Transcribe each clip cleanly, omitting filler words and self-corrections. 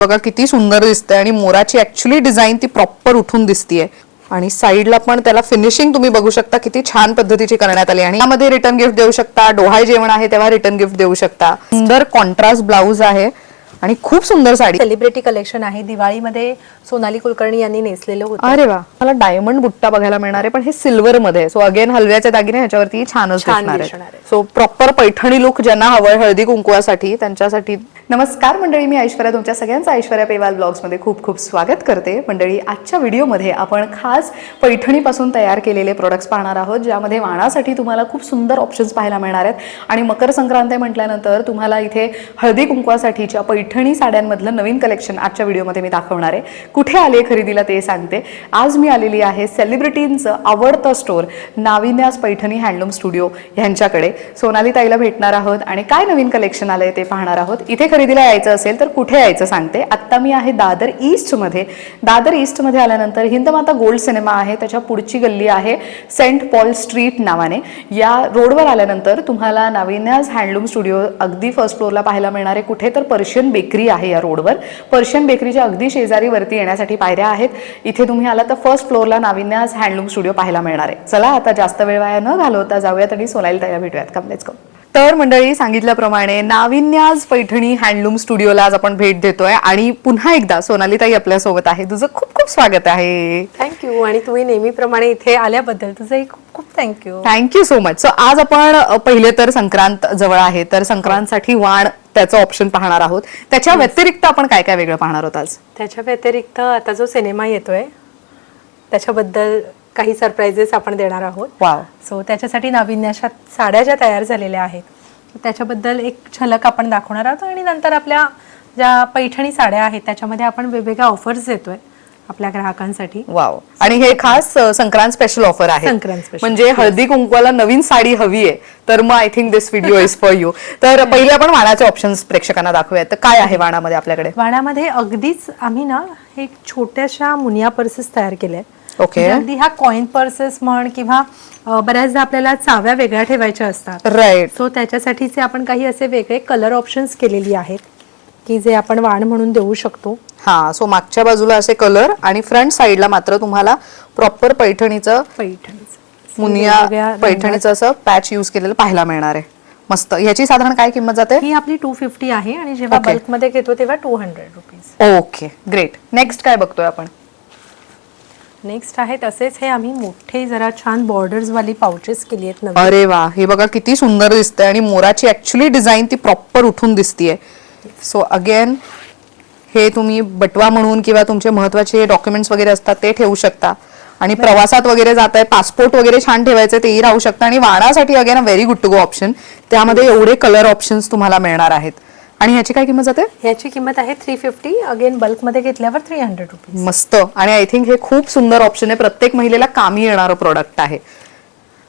बघा किती सुंदर दिसते आणि मोराची ऍक्च्युअली डिझाइन ती प्रॉपर उठून दिसतीये आणि साइडला पण त्याला फिनिशिंग तुम्ही बघू शकता किती छान पद्धतीची करण्यात आली आणि यामध्ये रिटर्न गिफ्ट देऊ शकता. डोहाळे जेवण आहे तेव्हा रिटर्न गिफ्ट देऊ शकता. सुंदर कॉन्ट्रास्ट ब्लाउज आहे आणि खूप सुंदर साडी. सेलिब्रिटी कलेक्शन आहे. दिवाळीमध्ये सोनाली कुलकर्णी यांनी नेसलेलं होतं. अरे वा, मला डायमंड बुट्टा बघायला मिळणार आहे पण हे सिल्वर मध्ये. सो अगेन हलव्याचे दागिने ह्याच्यावरती छानच दिसणार आहे. सो प्रॉपर पैठणी लुक ज्यांना हवंय हळदी कुंकवासाठी त्यांच्यासाठी. नमस्कार मंडळी, मी ऐश्वर्या, तुमच्या सगळ्यांचं ऐश्वर्या पेवाल ब्लॉग्स मध्ये खूप खूप स्वागत करते. मंडळी, आजच्या व्हिडिओमध्ये आपण खास पैठणीपासून तयार केलेले प्रोडक्ट्स पाहणार आहोत, ज्यामध्ये वाणासाठी तुम्हाला खूप सुंदर ऑप्शन्स पाहायला मिळणार आहेत. आणि मकर संक्रांत म्हटल्यानंतर तुम्हाला इथे हळदी कुंकवासाठीच्या पैठणी साड्यांमधलं नवीन कलेक्शन आजच्या व्हिडिओमध्ये मी दाखवणार आहे. कुठे आले खरेदीला ते सांगते. आज मी आलेली आहे सेलिब्रिटींचं आवडतं स्टोर नाविन्यास पैठणी हँडलूम स्टुडिओ यांच्याकडे. सोनाली ताईला भेटणार आहोत आणि काय नवीन कलेक्शन आलंय ते पाहणार आहोत. इथे खरेदीला यायचं असेल तर कुठे यायचं सांगते. आत्ता मी आहे दादर ईस्टमध्ये. दादर ईस्टमध्ये आल्यानंतर हिंदमाता गोल्ड सिनेमा आहे, त्याच्या पुढची गल्ली आहे सेंट पॉल स्ट्रीट नावाने. या रोडवर आल्यानंतर तुम्हाला नाविन्यास हँडलूम स्टुडिओ अगदी फर्स्ट फ्लोअरला पाहायला मिळणार आहे. कुठे तर पर्शियन बेकरी आहे या रोडवर. पर्शियन बेकरीच्या अगदी शेजारी वरती येण्यासाठी पायऱ्या आहेत. इथे तुम्ही आला तर फर्स्ट फ्लोअरला नाविन्यास हँडलूम स्टुडिओ पाहायला मिळणार आहे. चला आता जास्त वेळ वाया न घालवता जाऊयात आणि सोनाली ताईला भेटूयात. Come let's go. तर मंडळी, सांगितल्याप्रमाणे नाविन्यास पैठणी हँडलूम स्टुडिओला आज आपण भेट देतोय आणि पुन्हा एकदा सोनाली ताई आपल्या सोबत आहे. तुझं खूप खूप स्वागत आहे. थँक्यू. आणि तुम्ही नेहमीप्रमाणे इथे आल्याबद्दल तुझंही खूप खूप thank you. Thank you so much. So आज आपण पहिले तर संक्रांत जवळ आहे, तर संक्रांतसाठी वाण त्याचं ऑप्शन पाहणार आहोत. त्याच्या व्यतिरिक्त आपण काय काय वेगळं पाहणार आहोत आज? त्याच्या व्यतिरिक्त आता जो सिनेमा येतोय त्याच्याबद्दल काही सरप्राइजेस आपण देणार आहोत. वाव. सो त्याच्यासाठी नाविन्याशात साड्या ज्या तयार झालेल्या आहेत त्याच्याबद्दल एक झलक आपण दाखवणार आहोत. आणि नंतर आपल्या ज्या पैठणी साड्या आहेत त्याच्यामध्ये आपण वेगवेगळ्या ऑफर्स देतोय आपल्या ग्राहकांसाठी. वाव. आणि हे खास संक्रांत स्पेशल ऑफर आहे. संक्रांत स्पेशल म्हणजे हळदी कुंकवाला नवीन साडी हवी आहे तर मग I think this video is for you. तर पहिले आपण वाणाचे ऑप्शन्स प्रेक्षकांना दाखवूयात. तर काय आहे वाणामध्ये आपल्याकडे? वाणामध्ये अगदीच आम्ही ना एक छोट्याशा मुनिया पर्सेस तयार केल्या. ओके. अगदी ह्या कॉइन पर्सेस म्हण किंवा बऱ्याचदा आपल्याला चाव्या वेगळ्या ठेवायच्या असतात. राईट. सो त्याच्यासाठीचे आपण काही असे वेगळे कलर ऑप्शन्स केलेली आहेत की जे आपण वाण म्हणून देऊ शकतो. हा. सो मागच्या बाजूला असे कलर आणि फ्रंट साइडला मात्र तुम्हाला प्रॉपर पैठणीचं मुनिया पैठणीचं असं पॅच यूज केलेलं पाहायला मिळणार आहे. मस्त. ह्याची साधारण काय किंमत जाते? ही आपली 250 आहे आणि जेव्हा बल्क मध्ये घेतो तेव्हा 200 रुपीज. Okay, great. नेक्स्ट काय बघतोय आपण? नेक्स्ट आहे तसेच हे आम्ही मोठे जरा छान बॉर्डर्स वाली पाउचेस केली आहेत नवीन. अरे वा, हे बघा किती सुंदर दिसते आणि मोराची ऍक्च्युअली डिझाइन ती प्रॉपर उठून दिसतीये. सो अगेन हे तुम्ही बटवा म्हणून किंवा तुमचे महत्वाचे डॉक्युमेंट्स वगैरे असतात ते ठेवू शकता. आणि प्रवासात वगैरे जात आहे, पासपोर्ट वगैरे छान ठेवायचे तेही राहू शकतं. आणि वाणासाठी again a very good to go option. त्यामध्ये एवढे कलर ऑप्शन्स तुम्हाला मिळणार आहेत. आणि ह्याची काय किंमत जाते? ह्याची किंमत आहे 350. अगेन बल्क मध्ये घेतल्यावर 300 रुपीज. मस्त. आणि आय थिंक हे खूप सुंदर ऑप्शन आहे. प्रत्येक महिलेला कामी येणारं प्रोडक्ट आहे.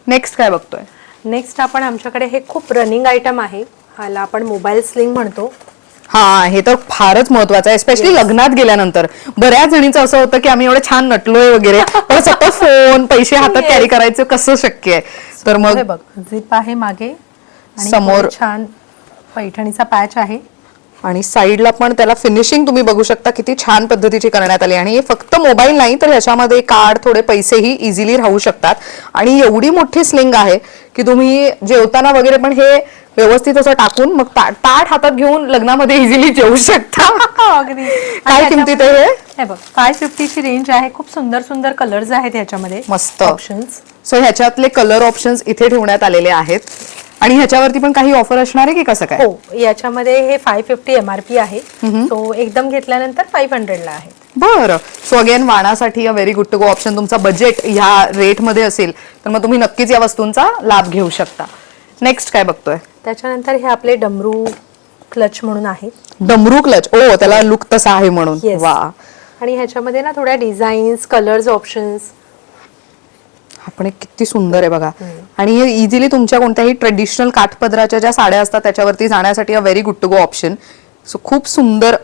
नेक्स्ट काय बघतोय? नेक्स्ट आपण आमच्याकडे हे खूप रनिंग आयटम आहे. ह्याला आपण मोबाईल स्लिंग म्हणतो. हा, हे तर फारच महत्वाचं आहे. स्पेशली लग्नात गेल्यानंतर बऱ्याच जणींचं असं होतं की आम्ही एवढे छान नटलोय वगैरे पण सतत फोन पैसे हातात कॅरी करायचं कसं शक्य आहे? तर मग हे बघ, झिप आहे मागे आणि समोर छान पैठणीचा पॅच आहे. आणि साईडला पण त्याला फिनिशिंग तुम्ही बघू शकता किती छान पद्धतीची करण्यात आली. आणि हे फक्त मोबाईल नाही तर ह्याच्यामध्ये कार्ड, थोडे पैसेही इझिली राहू शकतात. आणि एवढी मोठी स्लिंग आहे की तुम्ही जेवताना वगैरे पण हे व्यवस्थित असं टाकून मग ताट हातात घेऊन लग्नामध्ये इझिली जेवू शकता. अगदी. काय किमतीत आहे हे बघ, 550 ची रेंज आहे. खूप सुंदर सुंदर कलर्स आहेत ह्याच्यामध्ये. मस्त ऑप्शन्स. सो ह्याच्यातले कलर ऑप्शन्स इथे ठेवण्यात आलेले आहेत. आणि ह्याच्यावरती पण काही ऑफर असणार आहे की कसं काय? हो, याच्यामध्ये हे 550 MRP आहे. सो एकदम घेतल्यानंतर 500 ला आहे. बरं. सो अगेन वाणासाठी a very good to go option. तुमचा बजेट ह्या रेट मध्ये असेल तर मग तुम्ही नक्कीच या वस्तूंचा लाभ घेऊ शकता. नेक्स्ट काय बघतोय? त्याच्यानंतर हे आपले डमरू क्लच म्हणून आहे. डमरू क्लच. ओ, त्याला लुक तसा आहे म्हणून. वा. आणि ह्याच्यामध्ये ना थोड्या डिझाईन्स, कलर्स ऑप्शन्स. आपण किती सुंदर आहे बघा. आणि हे इझिली तुमच्या कोणत्याही ट्रेडिशनल काठपदराच्या ज्या साड्या असतात त्याच्यावरती जाण्यासाठी a very good to go option. So खूप सुंदर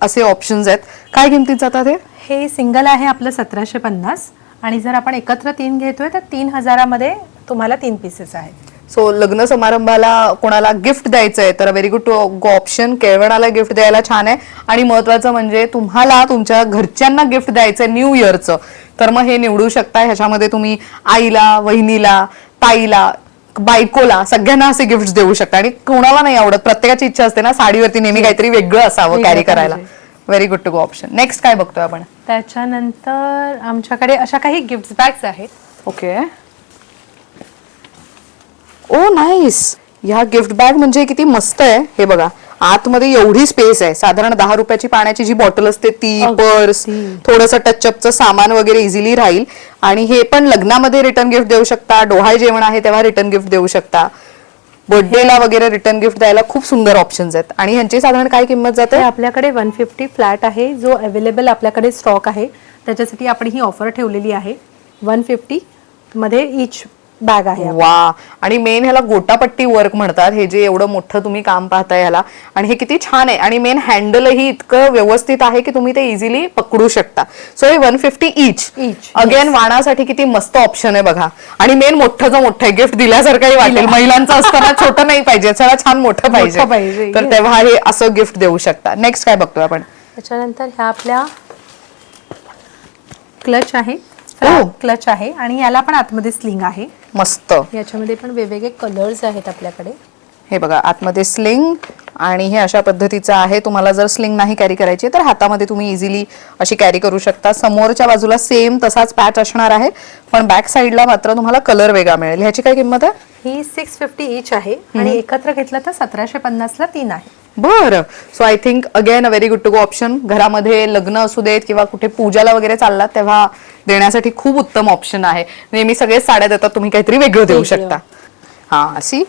असे ऑप्शन्स आहेत. काय किमतीत जातात हे? सिंगल आहे आपलं 1750 आणि जर आपण एकत्र 3 घेतोय तर 3000 मध्ये तुम्हाला 3 पीसेस आहेत. सो लग्न समारंभाला कोणाला गिफ्ट द्यायचंय तर व्हेरी गुड ऑप्शन. केळवणाला गिफ्ट द्यायला छान आहे. आणि महत्वाचं म्हणजे तुम्हाला तुमच्या घरच्यांना गिफ्ट द्यायचंय न्यू इयरचं, तर मग हे निवडू शकता. ह्याच्यामध्ये तुम्ही आईला, वहिनीला, ताईला, बायकोला सगळ्यांना असे गिफ्ट देऊ शकता. आणि कोणाला नाही आवडत, प्रत्येकाची इच्छा असते ना साडीवरती नेहमी काहीतरी वेगळं असावं कॅरी करायला. Very good to go option. Next काय बघतोय आपण? त्याच्यानंतर आमच्याकडे अशा काही गिफ्ट बॅग्स आहेत. ओके. Oh nice. ह्या गिफ्ट बॅग म्हणजे किती मस्त आहे. हे बघा, आतमध्ये एवढी स्पेस आहे. साधारण 10 रुपयाची पाण्याची जी बॉटल असते ती, पर्स, थोडंसं टचअपचं सामान वगैरे इझिली राहील. आणि हे पण लग्नामध्ये रिटर्न गिफ्ट देऊ शकता, डोहाळे जेवण आहे तेव्हा रिटर्न गिफ्ट देऊ शकता, बर्थडेला वगैरे रिटर्न गिफ्ट द्यायला खूप सुंदर ऑप्शन्स आहेत. आणि ह्यांची साधारण काय किंमत जाते? आपल्याकडे 150 फ्लॅट आहे, जो अवेलेबल आपल्याकडे स्टॉक आहे. त्याच्यासाठी आपण ही ऑफर ठेवलेली आहे. 150 मध्ये इच बॅग आहे. वा. आणि मेन ह्याला गोटापट्टी वर्क म्हणतात, हे जे एवढं मोठं तुम्ही काम पाहताय ह्याला. आणि हे किती छान आहे. आणि मेन हँडलही इतकं व्यवस्थित आहे की तुम्ही ते इझिली पकडू शकता. सो हे 150 इच. अगेन वाणासाठी किती मस्त ऑप्शन आहे बघा. आणि मेन मोठं मोठं आहे, गिफ्ट दिल्यासारखंही वाटेल. महिलांचं असताना छोटं नाही पाहिजे, चला छान मोठं पाहिजे, तर तेव्हा हे असं गिफ्ट देऊ शकता. नेक्स्ट काय बघतोय आपण? त्याच्यानंतर ह्या आपल्या क्लच आहे, क्लच आहे. आणि याला पण आतमध्ये स्लिंग आहे. मस्त. याच्यामध्ये पण वेगवेगळे कलर्स आहेत आपल्याकडे. हे बघा, आतमध्ये स्लिंग. आणि हे अशा पद्धतीचं आहे. तुम्हाला जर स्लिंग नाही कॅरी करायची तर हातामध्ये तुम्ही इझिली अशी कॅरी करू शकता. समोरच्या बाजूला सेम तसाच पॅच असणार आहे, पण बॅक साईडला मात्र तुम्हाला कलर वेगळा मिळेल. ह्याची काय किंमत आहे? ही 650 इच आहे. आणि एकत्र घेतलं तर 1750 ला 3 आहे. बरं. So I think again a very good to go option. घरामध्ये लग्न असू देत किंवा कुठे पूजाला वगैरे चाललात तेव्हा देण्यासाठी खूप उत्तम ऑप्शन आहे. नेहमी सगळे साड्या देतात, तुम्ही काहीतरी वेगळं देऊ शकता. हा, अशी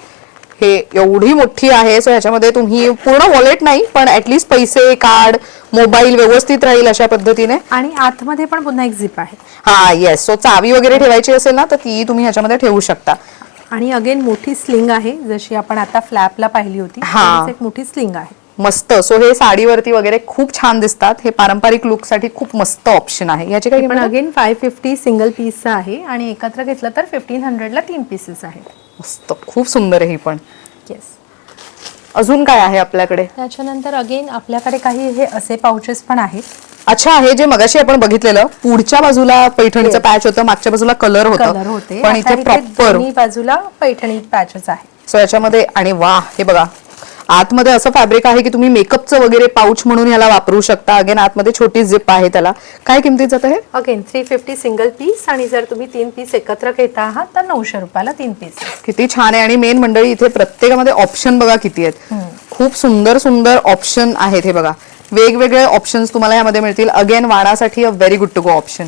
हे एवढी मोठी आहे. सो ह्याच्यामध्ये तुम्ही पूर्ण वॉलेट नाही पण ऍटलीस्ट पैसे, कार्ड, मोबाईल व्यवस्थित राहील अशा पद्धतीने. आणि आतमध्ये पण पुन्हा एक झिप आहे. हा, येस. सो चावी वगैरे ठेवायची असेल ना तर ती तुम्ही ह्याच्यामध्ये ठेवू शकता. आणि अगेन मोठी स्लिंग आहे, जशी आपण आता फ्लॅपला पाहिली होती. एक मोठी स्लिंग आहे. मस्त. सो हे साडीवरती वगैरे खूप छान दिसतात. हे पारंपरिक लुक साठी खूप मस्त ऑप्शन आहे. याची काय पण अगेन 550 सिंगल पीस आहे. आणि एकत्र घेतलं तर 1500 ला 3 पीसेस आहेत. मस्त, खूप सुंदर आहे ही पण. येस. अजून काय आहे आपल्याकडे? त्याच्यानंतर अगेन आपल्याकडे काही हे असे पाउचेस पण आहेत. अच्छा, हे जे मगाशी आपण बघितलेलं पुढच्या बाजूला पैठणीचं पॅच होतं, मागच्या बाजूला कलर होते, पण इथे प्रॉपर बाजूला पैठणी पॅचेस आहे. सो याच्यामध्ये. आणि वा, हे बघा, आतमध्ये असं फॅब्रिक आहे की तुम्ही मेकअपचं वगैरे पाऊच म्हणून ह्याला वापरू शकता. अगेन आतमध्ये छोटी झिप आहे त्याला. काय किमतीत जातं हे? Again 350 single piece. आणि जर तुम्ही 3 पीस एकत्र घेता आहात तर 900 रुपयाला 3 पीस. किती छान आहे. आणि मेन मंडळी इथे प्रत्येकामध्ये ऑप्शन बघा किती आहेत. खूप सुंदर सुंदर ऑप्शन आहेत. हे बघा, वेगवेगळे ऑप्शन्स तुम्हाला यामध्ये मिळतील. अगेन वाणासाठी a very good to go option.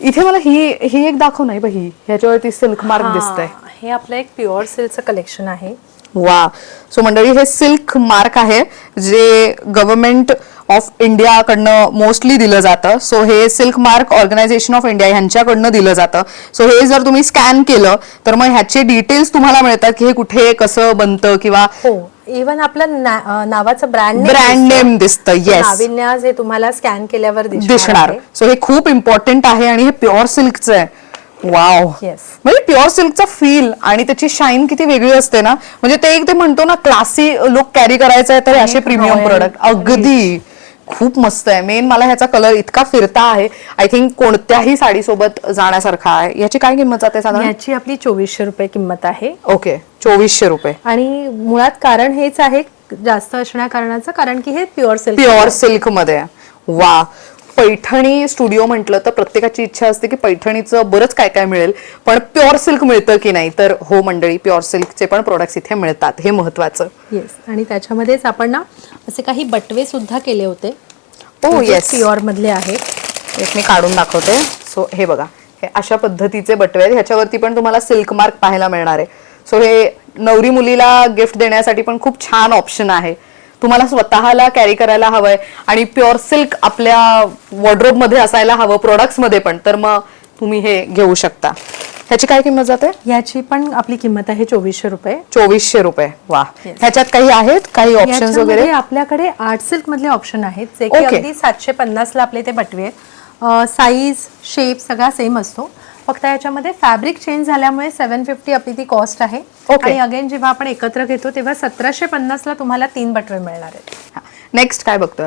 इथे मला ही एक दाखव नाही बघ, ह्याच्यावरती सिल्क मार्क दिसतंय. हे आपलं एक प्युअर सिल्कचं कलेक्शन आहे. वा. सो मंडळी, हे सिल्क मार्क आहे जे गव्हर्नमेंट ऑफ इंडिया कडनं मोस्टली दिलं जातं. सो हे silk mark organisation of India ह्यांच्याकडनं दिलं जातं. सो हे जर तुम्ही स्कॅन केलं तर मग ह्याचे डिटेल्स तुम्हाला मिळतात की हे कुठे कसं बनतं किंवा इव्हन आपलं नावाचं ब्रँड नेम दिसतं. येस, नाविन्यास हे तुम्हाला स्कॅन केल्यावर दिसणार. सो हे खूप इम्पॉर्टंट आहे. आणि हे प्युअर सिल्कचं आहे. वाव. म्हणजे प्युअर सिल्कचा फील आणि त्याची शाईन किती वेगळी असते ना. म्हणजे ते एक ते म्हणतो ना क्लासी लुक कॅरी करायचा आहे तर असे प्रीमियम प्रोडक्ट. अगदी खूप मस्त आहे. मेन मला ह्याचा कलर इतका फिरता आहे, आय थिंक कोणत्याही साडी सोबत जाण्यासारखा आहे. याची काय किंमत जाते साधारण? याची आपली 2400 रुपये किंमत आहे. ओके, 2400 रुपये. आणि मुळात कारण हेच आहे जास्त असण्या कारणाचं, कारण की हे प्युअर सिल्क मध्ये. वा. पैठणी स्टुडिओ म्हटलं तर प्रत्येकाची इच्छा असते की पैठणीचं बरंच काय काय मिळेल, पण प्युअर सिल्क मिळतं की नाही. तर हो मंडळी, प्युअर सिल्कचे पण प्रोडक्ट्स इथे मिळतात, हे महत्वाचं. येस. आणि त्याच्यामध्येच आपण ना असे काही बटवे सुद्धा केले होते. ओ येस, प्युअर मधले आहेत. एक मी काढून दाखवते. सो हे बघा, हे अशा पद्धतीचे बटवे आहेत. ह्याच्यावरती पण तुम्हाला सिल्क मार्क पाहायला मिळणार आहे. सो हे नवरी मुलीला गिफ्ट देण्यासाठी पण खूप छान ऑप्शन आहे. तुम्हाला स्वतःला कॅरी करायला हवंय आणि प्युअर सिल्क आपल्या वॉर्डरोब मध्ये असायला हवं प्रोडक्ट्स मध्ये पण, तर मग तुम्ही हे घेऊ शकता. ह्याची काय किंमत जाते? याची पण आपली किंमत आहे 2400 रुपये. 2400 रुपये. वा. ह्याच्यात काही आहेत काही ऑप्शन्स वगैरे? आपल्याकडे आर्ट सिल्क मधले ऑप्शन आहेत जे की अगदी 750 ला आपले ते बटवे. साईज, शेप सगळा सेम असतो, फक्त याच्यामध्ये फॅब्रिक चेंज झाल्यामुळे 750 आपली ती कॉस्ट आहे. आणि अगेन जेव्हा आपण एकत्र घेतो तेव्हा 1750 ला तुम्हाला 3 बटवे मिळणार आहेत. नेक्स्ट काय बघतोय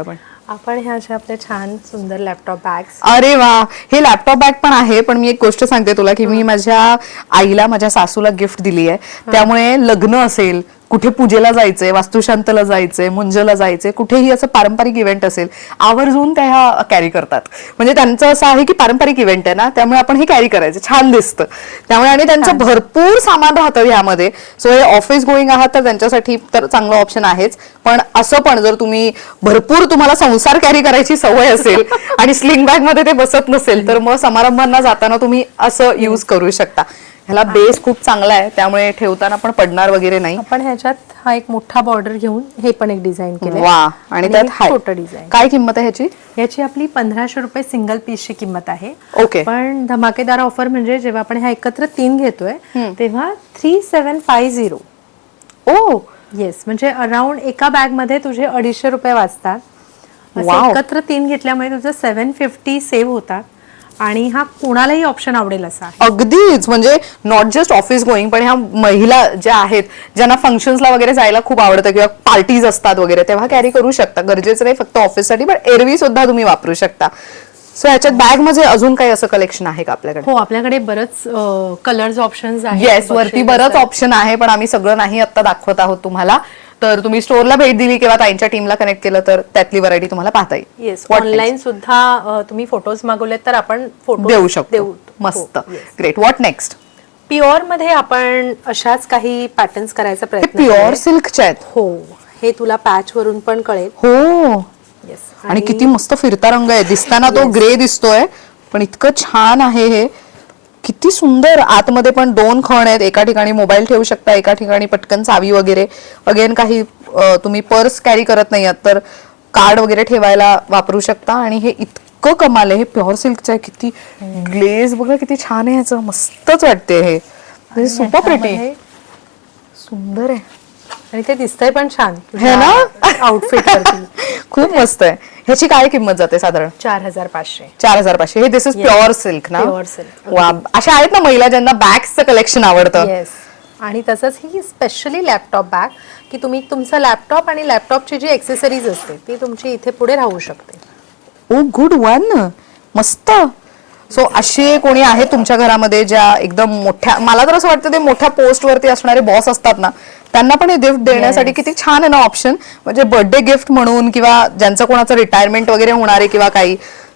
आपण ह्या अशा आपल्या छान सुंदर लॅपटॉप बॅग्स. अरे वा, हे लॅपटॉप बॅग पण आहे. पण मी एक गोष्ट सांगते तुला की मी माझ्या आईला, माझ्या सासूला गिफ्ट दिली आहे. त्यामुळे लग्न असेल, कुठे पूजेला जायचंय, वास्तुशांतला जायचंय, मुंजला जायचंय, कुठेही असं पारंपरिक इव्हेंट असेल, आवर्जून त्या ह्या कॅरी करतात. म्हणजे त्यांचं असं आहे की पारंपरिक इव्हेंट आहे ना, त्यामुळे आपण हे कॅरी करायचं, छान दिसतं त्यामुळे. आणि त्यांचं भरपूर सामान राहतं ह्यामध्ये. सो हे ऑफिस गोईंग आहात तर त्यांच्यासाठी तर चांगलं ऑप्शन आहेच. पण असं पण जर तुम्ही भरपूर तुम्हाला संसार कॅरी करायची सवय असेल आणि स्लिंग बॅग मध्ये ते बसत नसेल तर मग समारंभांना जाताना तुम्ही असं युज करू शकता. ह्याला बेस खूप चांगला आहे त्यामुळे ठेवताना पण पडणार वगैरे नाही. आपण ह्याच्यात हा एक मोठा बॉर्डर घेऊन हे पण एक डिझाईन केलंय. वा, आणि त्यात छोटं डिझाइन. काय किंमत आहे ह्याची? याची आपली 1500 रुपये सिंगल पीसची किंमत आहे. ओके. पण धमाकेदार ऑफर म्हणजे जेव्हा आपण ह्या एकत्र 3 घेतोय तेव्हा 3750. ओ येस, म्हणजे अराउंड एका बॅग मध्ये तुझे 250 रुपये वाचतात. असं एकत्र 3 घेतल्यामुळे तुझं 750 सेव्ह होतात. आणि हा कोणालाही ऑप्शन आवडेल असा आहे. अगदीच, म्हणजे नॉट जस्ट ऑफिस गोईंग पण ह्या महिला ज्या आहेत ज्यांना फंक्शन्सला वगैरे जायला खूप आवडतं किंवा पार्टीज असतात वगैरे तेव्हा कॅरी करू शकता. गरजेचं नाही फक्त ऑफिससाठी, पण एरवी सुद्धा तुम्ही वापरू शकता. सो ह्याच्यात बॅग मध्ये अजून काही असं कलेक्शन आहे का आपल्याकडे? हो, आपल्याकडे बरंच कलर्स ऑप्शन्स आहेत. येस, वरती बरंच ऑप्शन आहे पण आम्ही सगळं नाही आता दाखवत आहोत तुम्हाला. तर तुम्ही स्टोअरला भेट दिली किंवा ताईंच्या टीमला कनेक्ट केलं तर त्यातली व्हरायटी तुम्हाला पाहता येईल. येस, ऑनलाईन सुद्धा तुम्ही फोटोज मागवलेत तर आपण फोटो देऊ शकतो. मस्त, ग्रेट. What next? प्युअर मध्ये आपण अशाच काही पॅटर्न्स करायचा प्रयत्न. प्युअर सिल्कच्या आहेत. हो, हे तुला पॅच वरून पण कळेल. हो, येस. आणि किती मस्त फिरता रंग आहे. दिसताना तो ग्रे दिसतोय पण इतकं छान आहे हे. किती सुंदर. आतमध्ये पण 2 खण आहेत. एका ठिकाणी मोबाईल ठेवू शकता, एका ठिकाणी पटकन चावी वगैरे. अगेन काही तुम्ही पर्स कॅरी करत नाही आहात तर कार्ड वगैरे ठेवायला वापरू शकता. आणि हे इतकं कमाल आहे. हे प्युअर सिल्कचं आहे. किती ग्लेज बघा, किती छान आहे ह्याचं. मस्तच वाटते हे. सुपर प्रिटी, सुंदर आहे. आणि ते दिसतंय पण छान है ना आउटफिट वरती. खूप मस्त आहे. ह्याची काय किंमत जाते साधारण? 4500. 4500. हे दिस इज प्युअर सिल्क ना? Pure silk. वा, अशा आहेत ना महिला ज्यांना बॅग्सचं कलेक्शन आवडतं. येस. आणि तसंच ही स्पेशली लॅपटॉप बॅग की तुम्ही तुमचा लॅपटॉप आणि लॅपटॉपची जी एक्सेसरीज असते ती तुमची इथे पुढे राहू शकते. ओ गुड वन, मस्त. सो असे कोणी आहेत तुमच्या घरामध्ये ज्या एकदम मोठ्या, मला तर असं वाटतं ते मोठ्या पोस्ट वरती असणारे बॉस असतात ना, त्यांना पण हे गिफ्ट देण्यासाठी किती छान आहे ना ऑप्शन. म्हणजे बर्थडे गिफ्ट म्हणून किंवा ज्यांचं कोणाचं रिटायरमेंट वगैरे होणार आहे किंवा काही,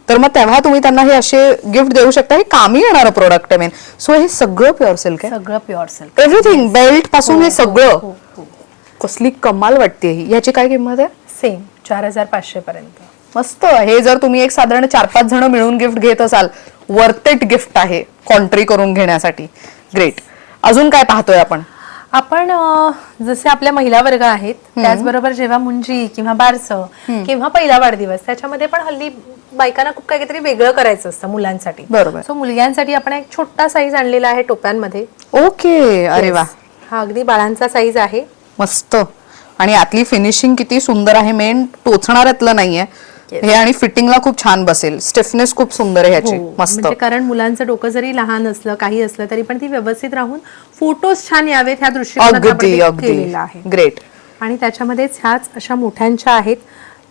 तर मग तेव्हा तुम्ही त्यांना हे असे गिफ्ट देऊ शकता. हे कामी येणारं प्रोडक्ट आहे मेन. सो हे सगळं प्युअर सिल्क आहे. सगळं प्युअर सिल्क, एव्हरीथिंग, बेल्ट पासून हे सगळं. कसली कमाल वाटते ही. याची काय किंमत आहे? सेम 4500 पर्यंत. मस्त. हे जर तुम्ही एक साधारण 4-5 जण मिळून गिफ्ट घेत असाल, वर्थ इट गिफ्ट आहे कॉन्ट्री करून घेण्यासाठी. ग्रेट. अजून काय पाहतोय आपण? आपण जसे आपल्या महिला वर्ग आहेत त्याचबरोबर जेव्हा मुंजी किंवा बारसं किंवा पहिला वाढदिवस, त्याच्यामध्ये पण हल्ली बायकांना खूप काहीतरी वेगळं करायचं असतं मुलांसाठी. बरोबर. सो मुलग्यांसाठी आपण एक छोटा साईज आणलेला आहे टोप्यांमध्ये. ओके. अरे वा, हा अगदी बाळांचा साईज आहे. मस्त. आणि आतली फिनिशिंग किती सुंदर आहे. मेन टोचणाऱ्यातलं नाहीये हे आणि फिटिंगला खूप छान बसेल. स्टिफनेस खूप सुंदर आहे ह्याची. मस्त. म्हणजे कारण मुलांचं डोकं जरी लहान असलं काही असलं तरी पण ती व्यवस्थित राहून फोटोज छान यावेत ह्या दृष्टिकोनातून आपण ते केलेलं आहे. ग्रेट. आणि त्याच्यामध्येच ह्याच अशा मोठ्यांच्या आहेत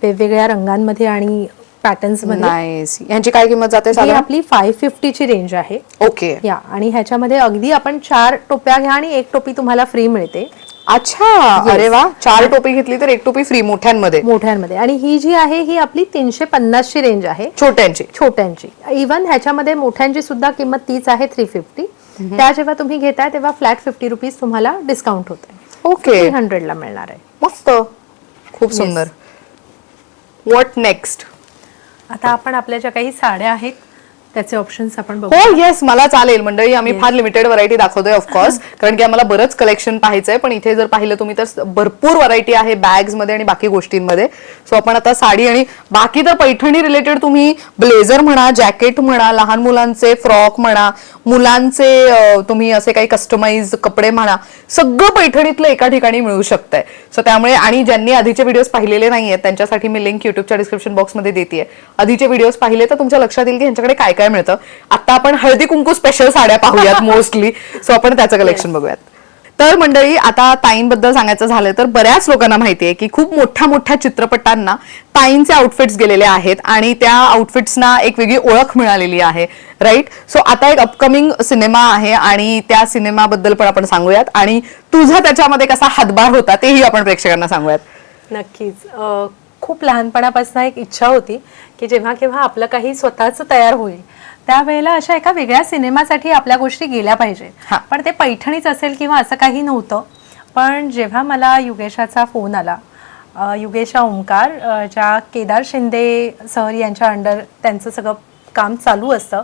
वेगवेगळ्या रंगांमध्ये आणि पॅटर्न्स मध्ये. नाईस. यांची काय किंमत जाते? ही आपली 550 ची रेंज आहे. ओके. या, आणि ह्याच्यामध्ये अगदी आपण 4 टोप्या घ्या आणि 1 टोपी तुम्हाला फ्री मिळते. अच्छा. अरे वा. 4 टोपी घेतली तर 1 टोपी फ्री मोठ्यांमध्ये. आणि ही जी आहे ही आपली 350 ची रेंज आहे छोट्यांची. इव्हन ह्याच्यामध्ये मोठ्यांची सुद्धा किंमत तीच आहे 350. त्या जेव्हा तुम्ही घेताय तेव्हा फ्लॅट 50 रुपीज तुम्हाला डिस्काउंट होते. ओके. 300 ला मिळणार आहे. मस्त, खूप सुंदर. What next? आता आपण आपल्या ज्या काही साड्या आहेत त्याचे ऑप्शन्स आपण बघू. हो येस, मला चालेल. मंडळी, आम्ही फार लिमिटेड व्हरायटी दाखवतोय ऑफकोर्स, कारण की आम्हाला बरंच कलेक्शन पाहायचंय. पण इथे जर पाहिलं तुम्ही तर भरपूर व्हरायटी आहे बॅग्स मध्ये आणि बाकी गोष्टींमध्ये. सो आपण आता साडी आणि बाकी तर पैठणी रिलेटेड तुम्ही ब्लेझर म्हणा, जॅकेट म्हणा, लहान मुलांचे फ्रॉक म्हणा, मुलांचे तुम्ही असे काही कस्टमाइज कपडे म्हणा, सगळं पैठणीतलं एका ठिकाणी मिळू शकतंय. सो त्यामुळे, आणि ज्यांनी आधीचे व्हिडिओज पाहिलेले नाहीयेत त्यांच्यासाठी मी लिंक युट्यूबच्या डिस्क्रिप्शन बॉक्समध्ये देतेय. आधीचे व्हिडिओज पाहिले तर तुमच्या लक्षात येईल की ह्यांच्याकडे काय काय काय मिळतं. आता आपण हळदी कुंकू स्पेशल साड्या पाहूयात मोस्टली, सो आपण त्याचं कलेक्शन बघूयात. तर मंडळी, आता ताईंबद्दल सांगायचं झालं तर बऱ्याच लोकांना माहितीये की खूप मोठ्या मोठ्या चित्रपटांना ताईंचे आउटफिट्स गेलेले आहेत आणि त्या आउटफिट्सना एक वेगळी ओळख मिळालेली आहे, राईट. सो आता एक अपकमिंग सिनेमा आहे आणि त्या सिनेमाबद्दल पण आपण सांगूयात आणि तुझा त्याच्यामध्ये कसा हातभार होता तेही आपण प्रेक्षकांना सांगूयात. नक्कीच. खूप लहानपणापासून एक इच्छा होती की जेव्हा केव्हा आपलं काही स्वतःच तयार होईल त्यावेळेला अशा एका वेगळ्या सिनेमासाठी आपल्या गोष्टी गेल्या पाहिजे. पण ते पैठणीच असेल किंवा असं काही नव्हतं. पण जेव्हा मला युगेशाचा फोन आला, युगेशा ओमकार, ज्या केदार शिंदे सर यांच्या अंडर त्यांचं सगळं काम चालू असतं,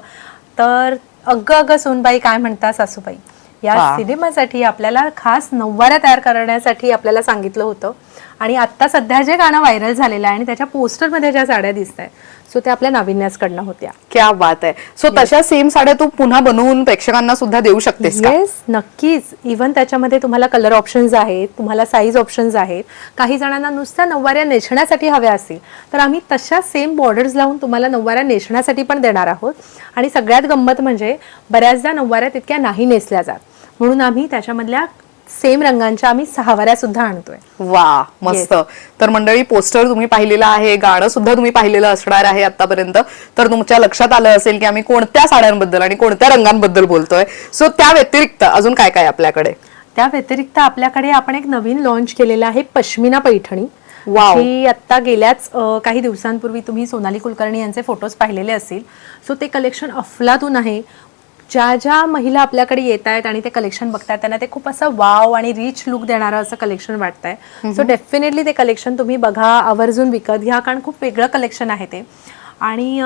तर अगं सोनबाई काय म्हणता सासूबाई, या सिनेमासाठी आपल्याला खास नऊवाऱ्या तयार करण्यासाठी आपल्याला सांगितलं होतं आणि आता सध्या जे गाणं व्हायरल झालेलं आहे आणि त्याच्या पोस्टरमध्ये ज्या साड्या दिसत आहेत, सो त्या आपल्या नाविन्यासकडनं होत्या. क्या बात आहे. सो तशा सेम साड्या तू पुन्हा बनवून प्रेक्षकांना सुद्धा देऊ शकतेस का? येस, नक्कीच. इव्हन त्याच्यामध्ये तुम्हाला कलर ऑप्शन्स आहेत, तुम्हाला साईज ऑप्शन्स आहेत. काही जणांना नुसत्या नऊवाऱ्या नेसण्यासाठी हव्या असतील तर आम्ही तशा सेम बॉर्डर्स लावून तुम्हाला नऊवाऱ्या नेसण्यासाठी पण देणार आहोत. आणि सगळ्यात गंमत म्हणजे बऱ्याचदा नऊवाऱ्या तितक्या नाही नेसल्या जात, म्हणून आम्ही त्याच्यामधल्या सेम रंगांच्या आम्ही सहावाऱ्या सुद्धा आणतोय. वा, मस्त. तर मंडळी, पोस्टर तुम्ही पाहिलेलं आहे, गाणं सुद्धा तुम्ही पाहिलेलं असणार आहे आतापर्यंत, तर तुमच्या लक्षात आलं असेल की आम्ही कोणत्या साड्यांबद्दल आणि कोणत्या रंगांबद्दल बोलतोय. सो त्या व्यतिरिक्त अजून काय काय आपल्याकडे? त्या व्यतिरिक्त आपल्याकडे आपण एक नवीन लॉन्च केलेलं आहे पश्मिना पैठणी. ही आता गेल्याच काही दिवसांपूर्वी तुम्ही सोनाली कुलकर्णी यांचे फोटोज पाहिलेले असतील. सो ते कलेक्शन अफलातून आहे. ज्या ज्या महिला आपल्याकडे येत आहेत आणि ते कलेक्शन बघतायत त्यांना ते खूप असं वाव आणि रिच लुक देणारं असं कलेक्शन वाटतंय. सो डेफिनेटली ते कलेक्शन तुम्ही बघा, आवर्जून विकत घ्या, कारण खूप वेगळं कलेक्शन आहे ते. आणि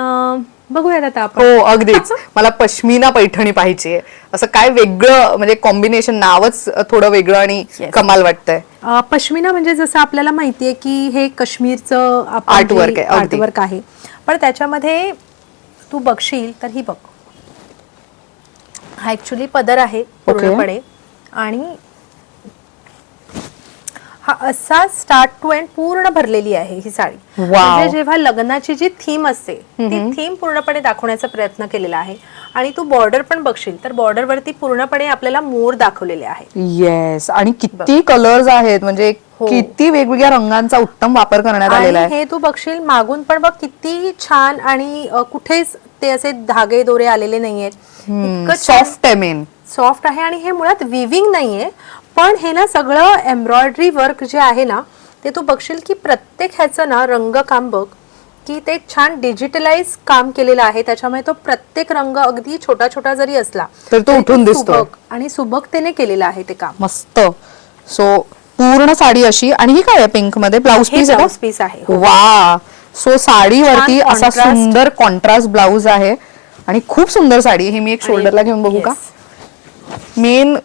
बघूयात आता आपण. हो, अगदीच. मला पश्मिना पैठणी पाहिजे. असं काय वेगळं, म्हणजे कॉम्बिनेशन, नावच थोडं वेगळं आणि कमाल वाटतंय. पश्मिना म्हणजे जसं आपल्याला माहितीये की हे काश्मीरचं आर्टवर्क आहे, पण त्याच्यामध्ये तू बघशील तर ही बघ, हा ऍक्च्युली पदर आहे पूर्णपणे आणि हा असा स्टार्ट टू एंड पूर्ण भरलेली आहे ही साडी. म्हणजे जेव्हा लग्नाची जी थीम असते ती थीम पूर्णपणे दाखवण्याचा प्रयत्न केलेला आहे. आणि तू बॉर्डर पण बघशील तर बॉर्डर वरती पूर्णपणे आपल्याला मोर दाखवलेले आहेत. येस, आणि किती कलर्स आहेत, म्हणजे किती वेगवेगळ्या रंगांचा उत्तम वापर करण्यात आलेला आहे. हे तू बघशील मागून पण बघ किती छान, आणि कुठेच ते असे धागे दोरे आलेले नाहीयेत. सॉफ्ट आहे, मेन सॉफ्ट आहे. आणि हे मुळात विविंग नाहीये, पण हे ना सगळं एम्ब्रॉयडरी वर्क जे आहे ना ते तू बघशील की प्रत्येक ह्याचं ना रंगकाम बघ की ते छान डिजिटलाइज काम केलेलं आहे. त्याच्यामुळे तो प्रत्येक रंग अगदी छोटा छोटा जरी असला तर तो उठून दिसतो आणि सुबकतेने केलेलं आहे ते काम. मस्त. सो पूर्ण साडी अशी, आणि ही काय आहे पिंक मध्ये? ब्लाउज पीस आहे. वा. सो साडीवरती असा सुंदर कॉन्ट्रास्ट ब्लाउज आहे आणि खूप सुंदर साडी. ही मी एक शोल्डरला घेऊन बघू का? मेन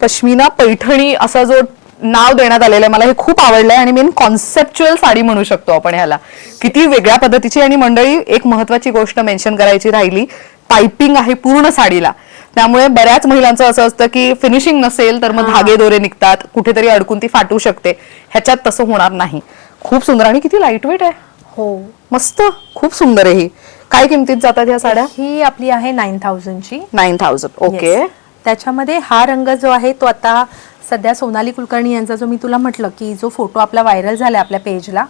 पश्मिना पैठणी असा जो नाव देण्यात आलेलं आहे, मला हे खूप आवडलंय आणि मेन कॉन्सेप्च्युअल साडी म्हणू शकतो आपण ह्याला. किती वेगळ्या पद्धतीची. आणि मंडळी, एक महत्वाची गोष्ट मेन्शन करायची राहिली, पाइपिंग आहे पूर्ण साडीला. त्यामुळे बऱ्याच महिलांचं असं असतं की फिनिशिंग नसेल तर मग धागे दोरे निघतात, कुठेतरी अडकून ती फाटू शकते. ह्याच्यात तसं होणार नाही. खूप सुंदर आणि किती लाईट वेट आहे. हो, मस्त, खूप सुंदर आहे. ही काय किमतीत जातात ह्या साड्या? ही आपली आहे 9,000 ची. 9,000. ओके. त्याच्यामध्ये हा रंग जो आहे तो आता सध्या सोनाली कुलकर्णी यांचा जो मी तुला म्हटलं की जो फोटो आपला व्हायरल झाला आपल्या पेजला,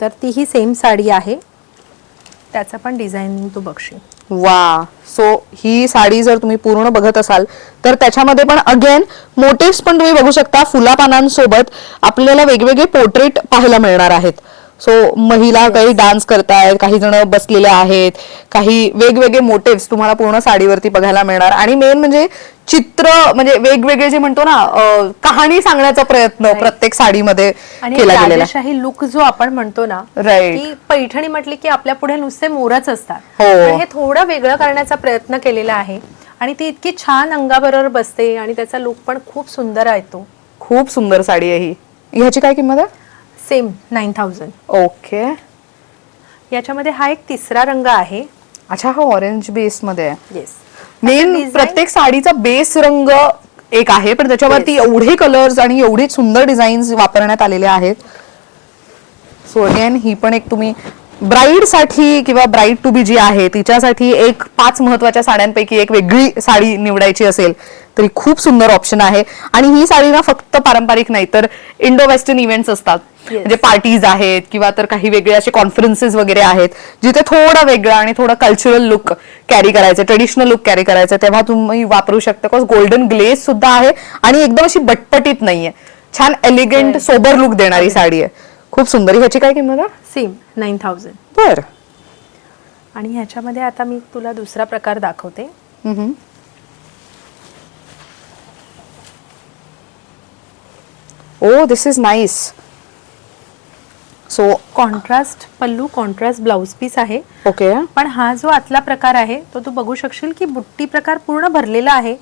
तर ती ही सेम साडी आहे. त्याचा पण डिझाईन तू बघशील. वा. सो ही साडी जर तुम्ही पूर्ण बघत असाल तर त्याच्यामध्ये पण अगेन मोटिव्स पण तुम्ही बघू शकता. फुलापानांसोबत आपल्याला वेगवेगळे पोर्ट्रेट पाहायला मिळणार आहेत. सो महिला काही डान्स करतायत, काही जण बसलेल्या आहेत, काही वेगवेगळे मोटिव्स तुम्हाला पूर्ण साडीवरती बघायला मिळणार. आणि मेन म्हणजे चित्र, म्हणजे वेगवेगळे जे म्हणतो ना, कहाणी सांगण्याचा प्रयत्न प्रत्येक साडीमध्ये केला गेलेला आहे. लुक जो आपण म्हणतो ना, की पैठणी म्हटली की आपल्या पुढे नुसते मोरच असतात, पण हे थोडं वेगळं करण्याचा प्रयत्न केलेला आहे. आणि ती इतकी छान अंगाबरोबर बसते आणि त्याचा लुक पण खूप सुंदर आहे. तो खूप सुंदर साडी आहे ही. ह्याची काय किंमत आहे? सेम 9,000. ओके. याच्यामध्ये हा एक तिसरा रंग आहे. अच्छा, हा ऑरेंज बेस मध्ये आहे. येस. मेन प्रत्येक साडीचा बेस रंग एक आहे, पण त्याच्यावरती एवढे कलर्स आणि एवढे सुंदर डिझाईन्स वापरण्यात आलेले आहेत. सो अगेन ही पण एक तुम्ही ब्राईड साठी किंवा ब्राईड टू बी जी आहे तिच्यासाठी एक 5 महत्वाच्या साड्यांपैकी एक वेगळी साडी निवडायची असेल तरी खूप सुंदर ऑप्शन आहे. आणि ही साडी ना फक्त पारंपरिक नाही तर इंडो वेस्टर्न इव्हेंट्स असतात, म्हणजे पार्टीज आहेत किंवा तर काही वेगळे असे कॉन्फरन्सेस वगैरे आहेत जिथे थोडा वेगळा आणि थोडा कल्चरल लुक कॅरी करायचं, ट्रेडिशनल लुक कॅरी करायचं, तेव्हा तुम्ही वापरू शकता. बिकॉज गोल्डन ग्लेज सुद्धा आहे आणि एकदम अशी बटपटीत नाहीये, छान एलिगंट सोबर लुक देणारी साडी आहे. खूप सुंदर. ह्याची काय किंमत आहे? सेम 9000. बर. आणि ह्याच्यामध्ये आता मी तुला दुसरा प्रकार दाखवते. Oh this is nice. So contrast pallu, contrast blouse piece आहे. ओके. पण हा जो आतला प्रकार आहे तो तू बघू शकशील की बुट्टी प्रकार पूर्ण भरलेला आहे,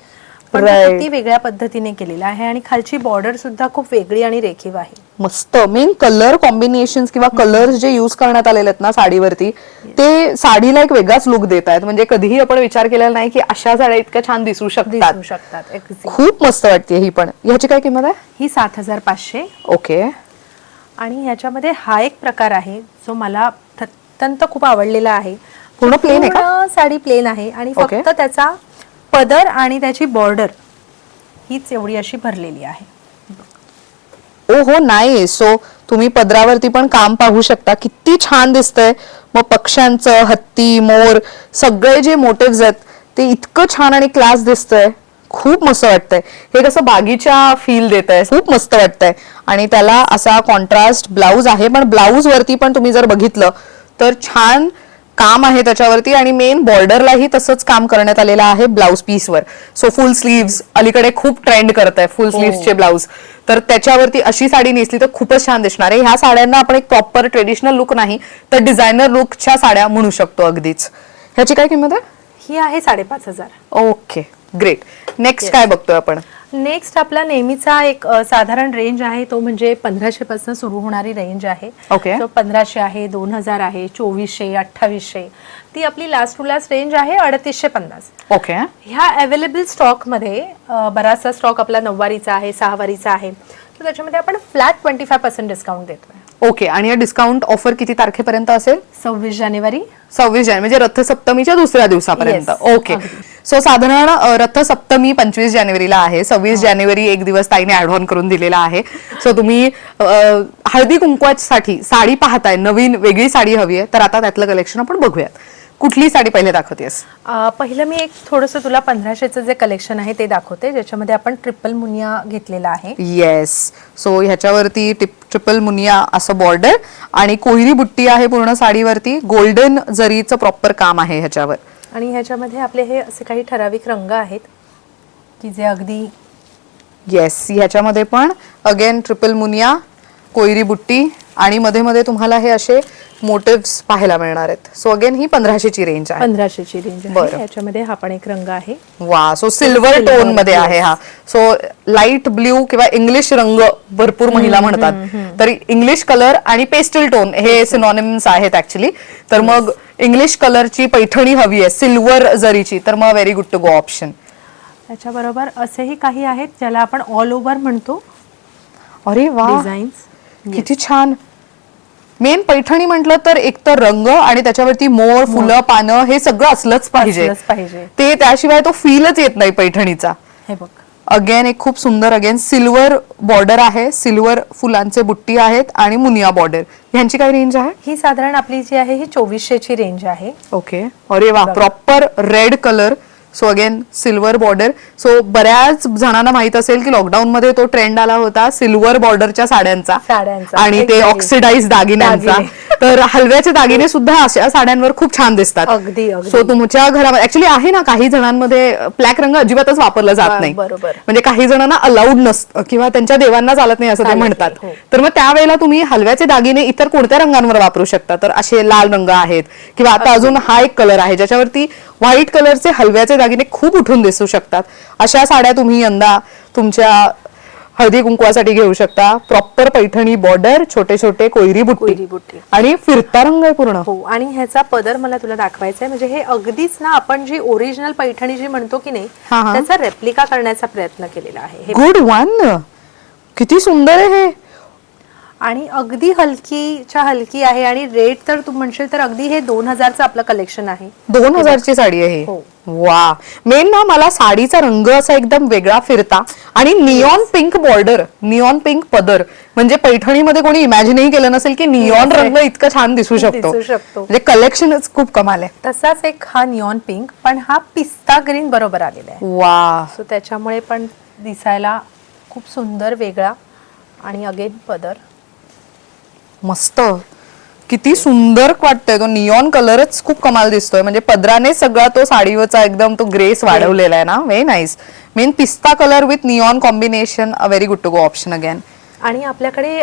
पण Right. ती वेगळ्या पद्धतीने केलेला आहे आणि खालची बॉर्डर सुद्धा खूप वेगळी आणि रेखीव आहे. मस्त. मेन कलर कॉम्बिनेशन किंवा कलर्स जे युज करण्यात आलेले आहेत ना साडीवरती, ते साडीला एक वेगळाच लुक देत आहेत. म्हणजे कधीही आपण विचार केलेला नाही की अशा साड्या इतक्या छान दिसू शकतात. Exactly. खूप मस्त वाटते ही पण. ह्याची काय किंमत आहे? ही 7500. ओके. आणि ह्याच्यामध्ये हा एक प्रकार आहे जो मला अत्यंत खूप आवडलेला आहे. पूर्ण प्लेन आहे का? पूर्ण साडी प्लेन आहे आणि Okay. फक्त त्याचा पदर आणि त्याची बॉर्डर हीच एवढी अशी भरलेली आहे. ओ हो नाही. सो तुम्ही पदरावरती पण काम पाहू शकता, किती छान दिसतंय. मग पक्ष्यांचं, हत्ती, मोर सगळे जे मोटिव्स आहेत ते इतकं छान आणि क्लास दिसतंय. खूप मस्त वाटतंय. हे कसं बागीच्या फील देत आहे. खूप मस्त वाटतंय. आणि त्याला असा कॉन्ट्रास्ट ब्लाऊज आहे, पण ब्लाऊज वरती पण तुम्ही जर बघितलं तर छान काम आहे त्याच्यावरती आणि मेन बॉर्डरलाही तसंच काम करण्यात आलेलं आहे ब्लाऊज पीसवर. सो फुल स्लीव्स अलीकडे खूप ट्रेंड करत आहे फुल स्लीव्सचे ब्लाऊज, तर त्याच्यावरती अशी साडी नेसली तर खूपच छान दिसणार आहे. ह्या साड्यांना आपण एक प्रॉपर ट्रेडिशनल लुक नाही तर डिझायनर लुकच्या साड्या म्हणू शकतो अगदीच. ह्याची काय किंमत आहे? ही आहे 5500. Okay great. नेक्स्ट काय बघतोय आपण? नेक्स्ट आपला नेहमीचा एक साधारण रेंज आहे तो म्हणजे 1500 पासून सुरू होणारी रेंज आहे. Okay. So 1500 आहे, 2000 आहे, 2400, 2800. ती आपली लास्ट टू लास्ट रेंज आहे 3850. ओके. ह्या अवेलेबल स्टॉक मध्ये बराचसा स्टॉक आपला 9 वारीचा आहे, 6 वारीचा आहे. तर त्याच्यामध्ये आपण फ्लॅट 25% डिस्काउंट देतोय. ओके. आणि या डिस्काउंट ऑफर किती तारखेपर्यंत असेल? 26 जानेवारी. 26 जानेवारी म्हणजे रथसप्तमीच्या दुसऱ्या दिवसापर्यंत. Yes. ओके. सो साधारण रथसप्तमी 25 जानेवारीला आहे. 26 जानेवारी एक दिवस ताईने ऍड ऑन करून दिलेला आहे. सो तुम्ही हळदी कुंकवासाठी साडी पाहताय, नवीन वेगळी साडी हवी आहे तर आता त्यातलं कलेक्शन आपण बघूयात. कुठली साडी पहिले दाखवतेस? पहिलं मी एक थोडंसं तुला 1500चं जे कलेक्शन आहे ते दाखवते, ज्याच्यामध्ये आपण ट्रिपल मुनिया घेतलेला आहे. येस. सो ह्याच्यावरती ट्रिपल मुनिया असं बॉर्डर आणि कोहिरी बुट्टी आहे पूर्ण साडीवरती. गोल्डन जरीचं प्रॉपर काम आहे ह्याच्यावर. आणि ह्याच्यामध्ये आपले हे असे काही ठराविक रंग आहेत की जे अगदी येस. ह्याच्यामध्ये पण अगेन ट्रिपल मुनिया, कोयरी बुट्टी आणि मध्ये मध्ये तुम्हाला हे असे मोटिव्स पाहायला मिळणार आहेत. सो अगेन ही 1500 ची रेंज आहे. 1500ची रेंज आहे. बरं. याच्यामध्ये हा पण एक रंग आहे. वा. सो सिल्वर टोन मध्ये आहे हा. सो लाईट ब्ल्यू किंवा इंग्लिश रंग भरपूर महिला म्हणतात, तर इंग्लिश कलर आणि पेस्टल टोन हे सिनॉनिम्स आहेत ऍक्च्युली. तर मग इंग्लिश कलरची पैठणी हवी आहे सिल्वर जरीची तर मग very good to go option. त्याच्याबरोबर असेही काही आहेत ज्याला आपण ऑल ओव्हर म्हणतो. अरे वा, डिझाईन्स किती छान. मेन पैठणी म्हटलं तर एकतर रंग आणि त्याच्यावरती मोर, फुलं, पानं हे सगळं असलंच पाहिजे. ते त्याशिवाय तो फीलच येत नाही पैठणीचा. हे बघ. अगेन एक खूप सुंदर अगेन सिल्वर बॉर्डर आहे, सिल्वर फुलांचे बुट्टी आहेत आणि मुनिया बॉर्डर. ह्यांची काय रेंज आहे? ही साधारण आपली जी आहे ही 2400ची रेंज आहे. ओके. अरे वा, proper red colour. So again silver border. So बऱ्याच जणांना माहित असेल की लॉकडाऊन मध्ये तो ट्रेंड आला होता सिल्वर बॉर्डरच्या साड्यांचा आणि ते ऑक्सिडाइज दागिन्यांचा. तर हलव्याचे दागिने सुद्धा अशा साड्यांवर खूप छान दिसतात. अगदी. सो तुमच्या घरामध्ये ऍक्च्युली आहे ना, काही जणांमध्ये ब्लॅक रंग अजिबातच वापरला जात नाही. म्हणजे काही जणांना अलाउड नसतं किंवा त्यांच्या देवांना चालत नाही असं ते म्हणतात. तर मग त्यावेळेला तुम्ही हलव्याचे दागिने इतर कोणत्या रंगांवर वापरू शकता? तर असे लाल रंग आहेत किंवा आता अजून हा एक कलर आहे ज्याच्यावरती व्हाईट कलरचे हलव्याचे दागिने खूप उठून दिसू शकतात. अशा साड्या तुम्ही यंदा तुमच्या हळदी कुंकवासाठी घेऊ शकता. प्रॉपर पैठणी बॉर्डर, छोटे छोटे कोयरी बुट्टी आणि फिरता रंग आहे पूर्ण. हो. आणि ह्याचा पदर मला तुला दाखवायचा आहे. म्हणजे हे अगदीच ना आपण जी ओरिजिनल पैठणी जी म्हणतो की नाही त्याचा रेप्लिका करण्याचा प्रयत्न केलेला आहे. Good one. किती सुंदर आहे हे. आणि अगदी हलकीच्या हलकी आहे आणि रेट तर तू म्हणशील तर अगदी हे 2000चं आपलं कलेक्शन आहे. 2000ची साडी आहे हो. ही. वा, मेन ना मला साडीचा रंग असा एकदम वेगळा फिरता आणि neon pink border, neon pink पदर, म्हणजे पैठणीमध्ये कोणी इमॅजिनही केलं नसेल की निऑन रंग इतकं छान दिसू शकतो. म्हणजे कलेक्शनच खूप कमाल आहे. तसाच एक हा निऑन पिंक, पण हा पिस्ता ग्रीन बरोबर आलेला आहे. वा, सो त्याच्यामुळे पण दिसायला खूप सुंदर वेगळा आणि अगेन पदर मस्त, किती सुंदर वाटतोय. तो निऑन कलरच खूप कमाल दिसतोय. म्हणजे पदराने सगळा तो साडीवरचा एकदम तो ग्रेस वाढवलेला आहे ना. Very nice. मेन पिस्ता colour with neon combination, a very good to go option again. आणि आपल्याकडे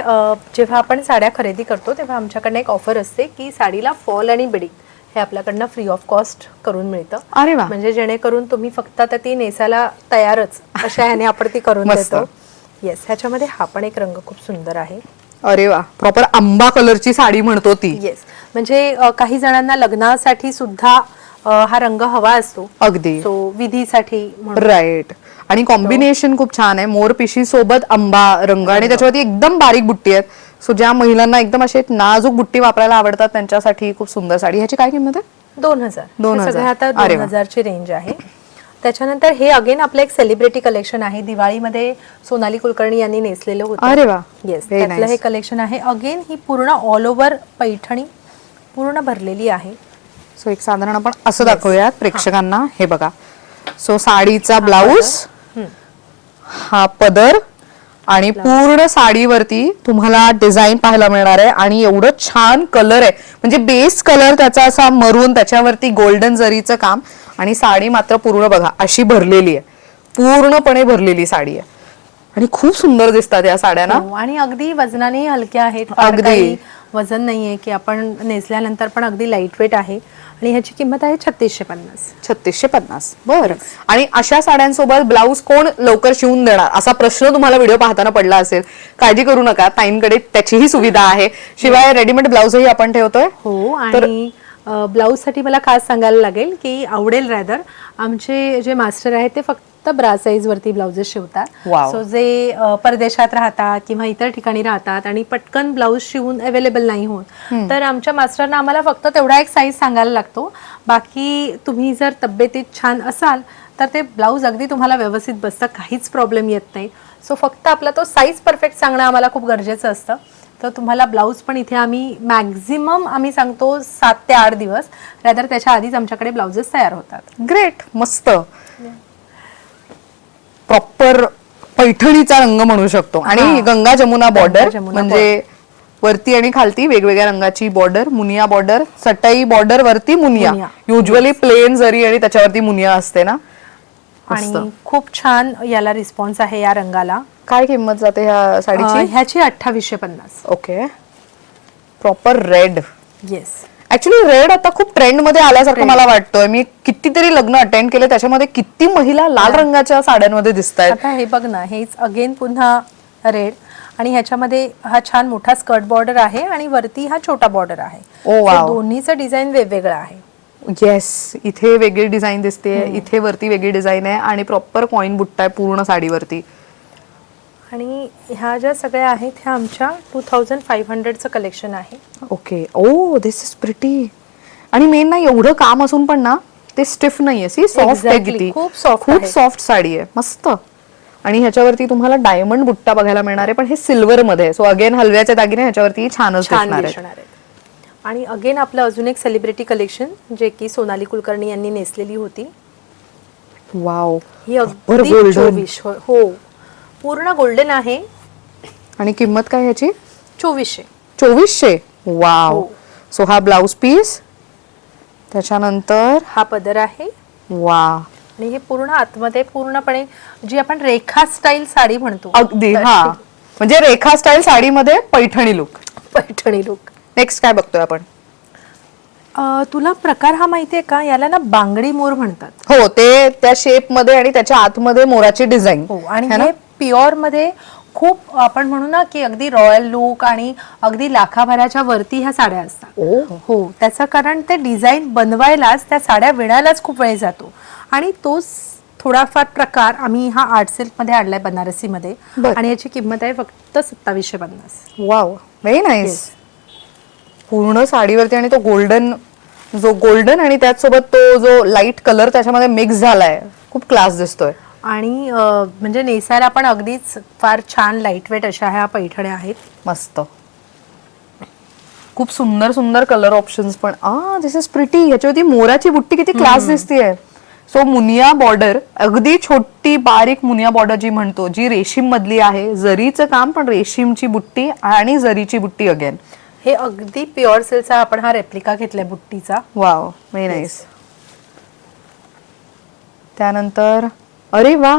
जेव्हा आपण साड्या खरेदी करतो तेव्हा आमच्याकडनं एक ऑफर असते की साडीला फॉल आणि बिडिंग हे आपल्याकडनं फ्री ऑफ कॉस्ट करून मिळतं. अरे वा, म्हणजे जेणेकरून तुम्ही फक्त आता ती नेसायला तयारच अशा ह्याने आपण ती करून देतो. येस, ह्याच्यामध्ये हा पण एक रंग खूप सुंदर आहे. अरे वा, प्रॉपर आंबा कलरची साडी म्हणतो ती. येस, म्हणजे काही जणांना लग्नासाठी सुद्धा हा रंग हवा असतो. अगदी. सो विधीसाठी राईट. आणि कॉम्बिनेशन खूप छान आहे. मोरपिशी सोबत आंबा रंग आणि त्याच्यावरती एकदम बारीक बुट्टी आहेत. सो ज्या महिलांना एकदम असे नाजूक बुट्टी वापरायला आवडतात त्यांच्यासाठी खूप सुंदर साडी. ह्याची काय किंमत आहे? 2000. 2000. सगळं आता 2000ची रेंज आहे. त्याच्यानंतर हे अगेन आपलं एक सेलिब्रिटी कलेक्शन आहे. दिवाळीमध्ये सोनाली कुलकर्णी यांनी नेसलेलं होतं. अरे वा, येस, त्यातलं हे कलेक्शन आहे. अगेन ही पूर्ण ऑल ओव्हर पैठणी पूर्ण भरलेली आहे. सो एक साधारण आपण असं दाखवूयात प्रेक्षकांना. हे बघा, सो साडीचा ब्लाऊज, हा पदर आणि पूर्ण साडीवरती तुम्हाला डिझाईन पाहायला मिळणार आहे. आणि एवढं छान कलर आहे, म्हणजे बेस कलर त्याचा असा मरून, त्याच्यावरती गोल्डन जरीचं काम आणि साडी मात्र पूर्ण बघा अशी भरलेली आहे, पूर्णपणे भरलेली साडी आहे आणि खूप सुंदर दिसतात या साड्या ना. आणि अगदी वजनाने हलक्या आहेत. अगदी वजन नाहीये की आपण नेसल्यानंतर पण अगदी लाईट वेट आहे. आणि ह्याची किंमत आहे 3650. 3650. बरं. आणि अशा साड्यांसोबत ब्लाऊज कोण लवकर शिवून देणार असा प्रश्न तुम्हाला व्हिडिओ पाहताना पडला असेल. काळजी करू नका, ताईंकडे त्याचीही सुविधा आहे. शिवाय रेडीमेड ब्लाऊजही आपण ठेवतोय. हो. आणि ब्लाऊज साठी मला खास सांगायला लागेल की आवडेल रॅदर आमचे जे मास्टर आहेत ते फक्त ब्रा साईज वरती ब्लाउजेस शिवतात. सो जे परदेशात राहतात किंवा इतर ठिकाणी राहतात आणि पटकन ब्लाऊज शिवून अवेलेबल नाही होत, तर आमच्या मास्टरना आम्हाला फक्त तेवढा एक साईज सांगायला लागतो. बाकी तुम्ही जर तब्येतीत छान असाल तर ते ब्लाऊज अगदी तुम्हाला व्यवस्थित बसतं, काहीच प्रॉब्लेम येत नाही. सो फक्त आपला तो साईज परफेक्ट सांगणं आम्हाला खूप गरजेचं असतं. तर तुम्हाला ब्लाऊज पण इथे आम्ही मॅक्झिमम आम्ही सांगतो 7 ते 8 दिवस, रादर त्याच्या आधीच आमच्याकडे ब्लाउजेस तयार होतात. ग्रेट, मस्त. प्रॉपर पैठणीचा रंग म्हणू शकतो. आणि गंगा जमुना बॉर्डर, म्हणजे वरती आणि खालती वेगवेगळ्या रंगाची बॉर्डर, मुनिया बॉर्डर, सटाई बॉर्डर वरती मुनिया, युजली प्लेन जरी आणि त्याच्यावरती मुनिया असते ना. आणि खूप छान याला रिस्पॉन्स आहे या रंगाला. काय किंमत जाते ह्या साडीची? ह्याची 2850. Okay. Proper red. Yes, actually red आता खूप ट्रेंड मध्ये आल्यासारखं मला वाटतोय. मी कितीतरी लग्न अटेंड केले, त्याच्यामध्ये किती महिला लाल रंगाच्या साड्यांमध्ये दिसतायत. आता हे बघ ना, हेच अगेन पुन्हा रेड आणि ह्याच्यामध्ये हा छान मोठा स्कर्ट बॉर्डर आहे आणि वरती हा छोटा बॉर्डर आहे. दोन्हीचं डिझाईन वेगवेगळं आहे. येस, इथे वेगळी डिझाईन दिसते, इथे वरती वेगळी डिझाईन आहे आणि प्रॉपर कॉइन बुट्टा आहे पूर्ण साडीवरती. आणि ह्या ज्या सगळ्या आहेत ह्या आमच्या 2500चं कलेक्शन आहे. Okay. Oh, this is pretty. आणि मेन ना एवढं काम असून पण ना ते स्टिफ नाहीये. सी सॉफ्ट आहे किती, खूप सॉफ्ट साडी आहे, मस्त. आणि ह्याच्यावरती तुम्हाला डायमंड बुट्टा बघायला मिळणार आहे, पण हे सिल्वर मध्ये. सो अगेन हलव्याचे दागिने ह्याच्यावरती छानच दिसणार आहेत. आणि अगेन आपलं अजून एक सेलिब्रिटी कलेक्शन जे की सोनाली कुलकर्णी यांनी नेसलेली होती. वाव, ही अगदी 24. हो, पूर्ण गोल्डन आहे. आणि किंमत काय ह्याची? 2400. 2400. वाव. सो हा ब्लाउज पीस, त्याच्यानंतर हा पदर आहे. वा. आणि हे पूर्ण आतमध्ये पूर्णपणे जी आपण रेखा स्टाईल साडी म्हणतो. अगदी. हा, म्हणजे रेखा स्टाईल साडीमध्ये Paithani look. Paithani look. Next काय बघतोय आपण? तुला प्रकार हा माहितीये का? याला ना बांगडी मोर म्हणतात. हो, ते त्या शेप मध्ये आणि त्याच्या आतमध्ये मोराची डिझाईन. हो, आणि हे प्युअर मध्ये खूप आपण म्हणू ना की अगदी रॉयल लुक आणि अगदी लाखाभराच्या वरती ह्या साड्या असतात. हो, त्याचं कारण ते डिझाईन बनवायलाच, त्या साड्या विणायलाच खूप वेळ जातो आणि तोच थोडाफार प्रकार आम्ही हा आर्ट सिल्क मध्ये आणलाय बनारसी मध्ये बरं. आणि याची किंमत आहे फक्त 2750. Wow, very nice. पूर्ण साडीवरती आणि तो गोल्डन आणि त्याचसोबत तो जो लाईट कलर त्याच्यामध्ये मिक्स झालाय, खूप क्लास दिसतोय. आणि म्हणजे नेसायला पण अगदीच फार छान लाईट वेट अशा ह्या पैठण्या आहेत. मस्त, खूप सुंदर सुंदर कलर ऑप्शन्स पण. दिस इज प्रिटी. ह्याच्यावरती मोराची बुट्टी किती क्लास दिसतीये. सो मुनिया बॉर्डर, अगदी छोटी बारीक मुनिया बॉर्डर जी म्हणतो, जी रेशीम मधली आहे, जरीचं काम पण रेशीमची बुट्टी आणि जरीची बुट्टी अगेन. हे अगदी प्युअर सिल्कचा आपण हा रेप्लिका घेतलाय बुट्टीचा. Wow, very nice. त्यानंतर अरे वा,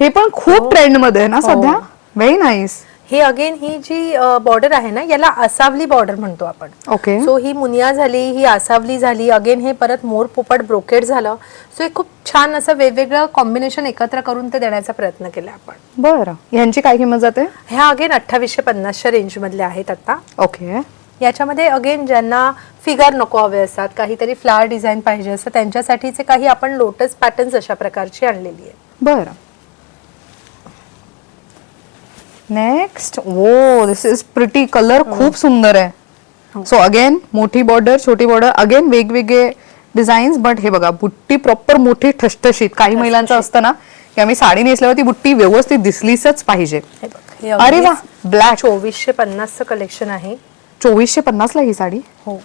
हे पण खूप ट्रेंड मध्ये आहे ना सध्या. Very nice. हे अगेन ही जी बॉर्डर आहे ना, याला आसावली बॉर्डर म्हणतो आपण. ओके. सो ही मुनिया झाली, ही आसावली झाली, अगेन हे परत मोर पोपट ब्रोकेड झालं. सो हे खूप छान असं वेगवेगळं कॉम्बिनेशन एकत्र करून ते देण्याचा प्रयत्न केला आपण. बरं, यांची काय किंमत जाते? ह्या अगेन 2850च्या रेंज मधले आहेत आता. ओके. याच्यामध्ये अगेन ज्यांना फिगर नको हवे असतात, काहीतरी फ्लावर डिझाईन पाहिजे असतं, त्यांच्यासाठीचे काही आपण लोटस पॅटर्न्स अशा प्रकारची आणलेली आहे. बरं. नेक्स्ट, वो दिस इज प्रिटी. कलर खूप सुंदर आहे. सो अगेन मोठी बॉर्डर, छोटी बॉर्डर, अगेन वेगवेगळे डिझाईन्स. बट हे बघा, बुट्टी प्रॉपर मोठी ठसठशीत. काही महिलांचं असतं ना की आम्ही साडी नेसल्यावर ती बुट्टी व्यवस्थित दिसलीच पाहिजे. अरे वा, ब्लॅक. 2450चं कलेक्शन आहे. 2450 ला ही साडी. हो,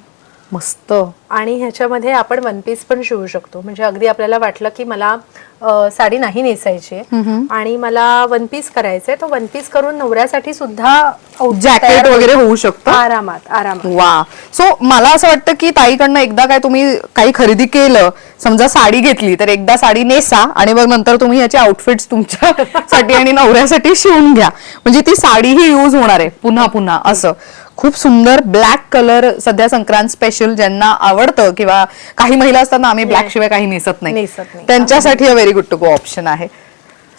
मस्त. आणि ह्याच्यामध्ये आपण वन पीस पण शिवू शकतो. म्हणजे अगदी आपल्याला वाटलं की मला साडी नाही नेसायची आणि मला वन पीस करायचंय, तो वन पीस करून नवऱ्यासाठी सुद्धा जॅकेट वगैरे होऊ शकतं आरामात. वा. सो मला असं वाटतं की ताईकडनं एकदा काय तुम्ही काही खरेदी केलं, समजा साडी घेतली, तर एकदा साडी नेसा आणि मग नंतर तुम्ही याचे आउटफिट्स तुमच्यासाठी आणि नवऱ्यासाठी शिवून घ्या. म्हणजे ती साडीही यूज होणार आहे पुन्हा पुन्हा असं. खूप सुंदर ब्लॅक कलर सध्या संक्रांत स्पेशल ज्यांना आवडतं, किंवा काही महिला असतात ना आम्ही ब्लॅक शिवाय काही नेसत नाही, त्यांच्यासाठी very good to go option आहे.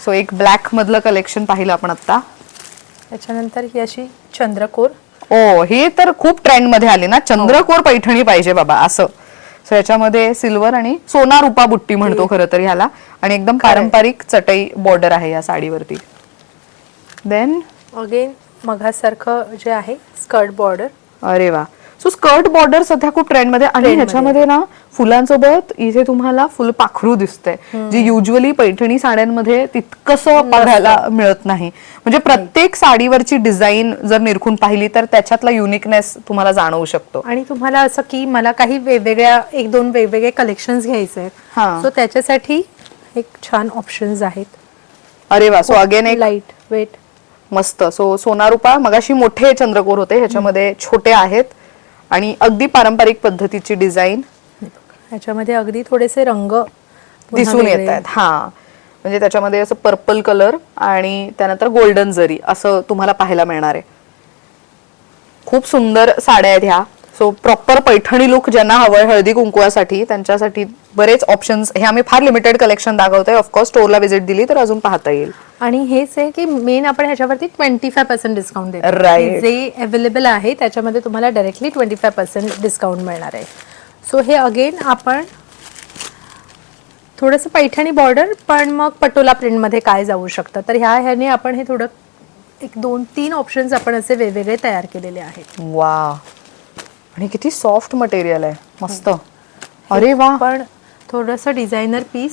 सो एक ब्लॅक मधलं कलेक्शन पाहिलं आपण आता. त्याच्यानंतर ही अशी चंद्रकोर. ओ, हे तर खूप ट्रेंड मध्ये आले ना, चंद्रकोर पैठणी पाहिजे बाबा असं. सो याच्यामध्ये सिल्वर आणि सोना रुपा बुट्टी म्हणतो खरं तर ह्याला, आणि एकदम पारंपरिक चटई बॉर्डर आहे या साडीवरती. देन अगेन मघासारखं जे आहे स्कर्ट बॉर्डर. अरे वा. सो स्कर्ट बॉर्डर सध्या खूप ट्रेंड मध्ये, आणि ह्याच्यामध्ये ना फुलांसोबत इथे तुम्हाला फुल पाखरू दिसतंय, जे युजली पैठणी साड्यांमध्ये तितकंसं बघायला मिळत नाही. म्हणजे प्रत्येक साडीवरची डिझाईन जर निरखून पाहिली तर त्याच्यातला युनिकनेस तुम्हाला जाणवू शकतो. आणि तुम्हाला असं की मला काही वेगवेगळ्या एक दोन वेगवेगळे कलेक्शन्स घ्यायचे आहेत, सो त्याच्यासाठी एक छान ऑप्शन्स आहेत. अरे वा. सो अगेन एक लाईट वेट मस्त. सो सोना रुपा, मगाशी मोठे चंद्रकोर होते, ह्याच्यामध्ये छोटे आहेत आणि अगदी पारंपरिक पद्धतीची डिझाईन. ह्याच्यामध्ये अगदी थोडेसे रंग दिसून येत आहेत. हा, म्हणजे त्याच्यामध्ये असं पर्पल कलर आणि त्यानंतर गोल्डन जरी असं तुम्हाला पाहायला मिळणार आहे. खूप सुंदर साड्या आहेत ह्या. सो प्रॉपर पैठणी लुक ज्यांना हवंय हळदी कुंकवासाठी, त्यांच्यासाठी बरेच ऑप्शन्स. हे आम्ही फार लिमिटेड कलेक्शन दाखवतोय. ऑफकोर्स स्टोरला व्हिजिट दिली तर अजून पाहता येईल. आणि हेच आहे की मेन आपण ह्याच्यावरती 25% डिस्काउंट देतो. Right. जे अवेलेबल आहे त्याच्यामध्ये तुम्हाला डायरेक्टली 25% डिस्काउंट मिळणार आहे. सो हे अगेन आपण थोडंसं पैठणी बॉर्डर पण मग पटोला प्रिंटमध्ये काय जाऊ शकतं, तर ह्याने आपण हे थोडं एक 2-3 ऑप्शन्स आपण असे वेगवेगळे तयार केलेले आहेत. वा, आणि किती सॉफ्ट मटेरियल आहे. मस्त. अरे वा. पण थोडंसं डिझायनर पीस,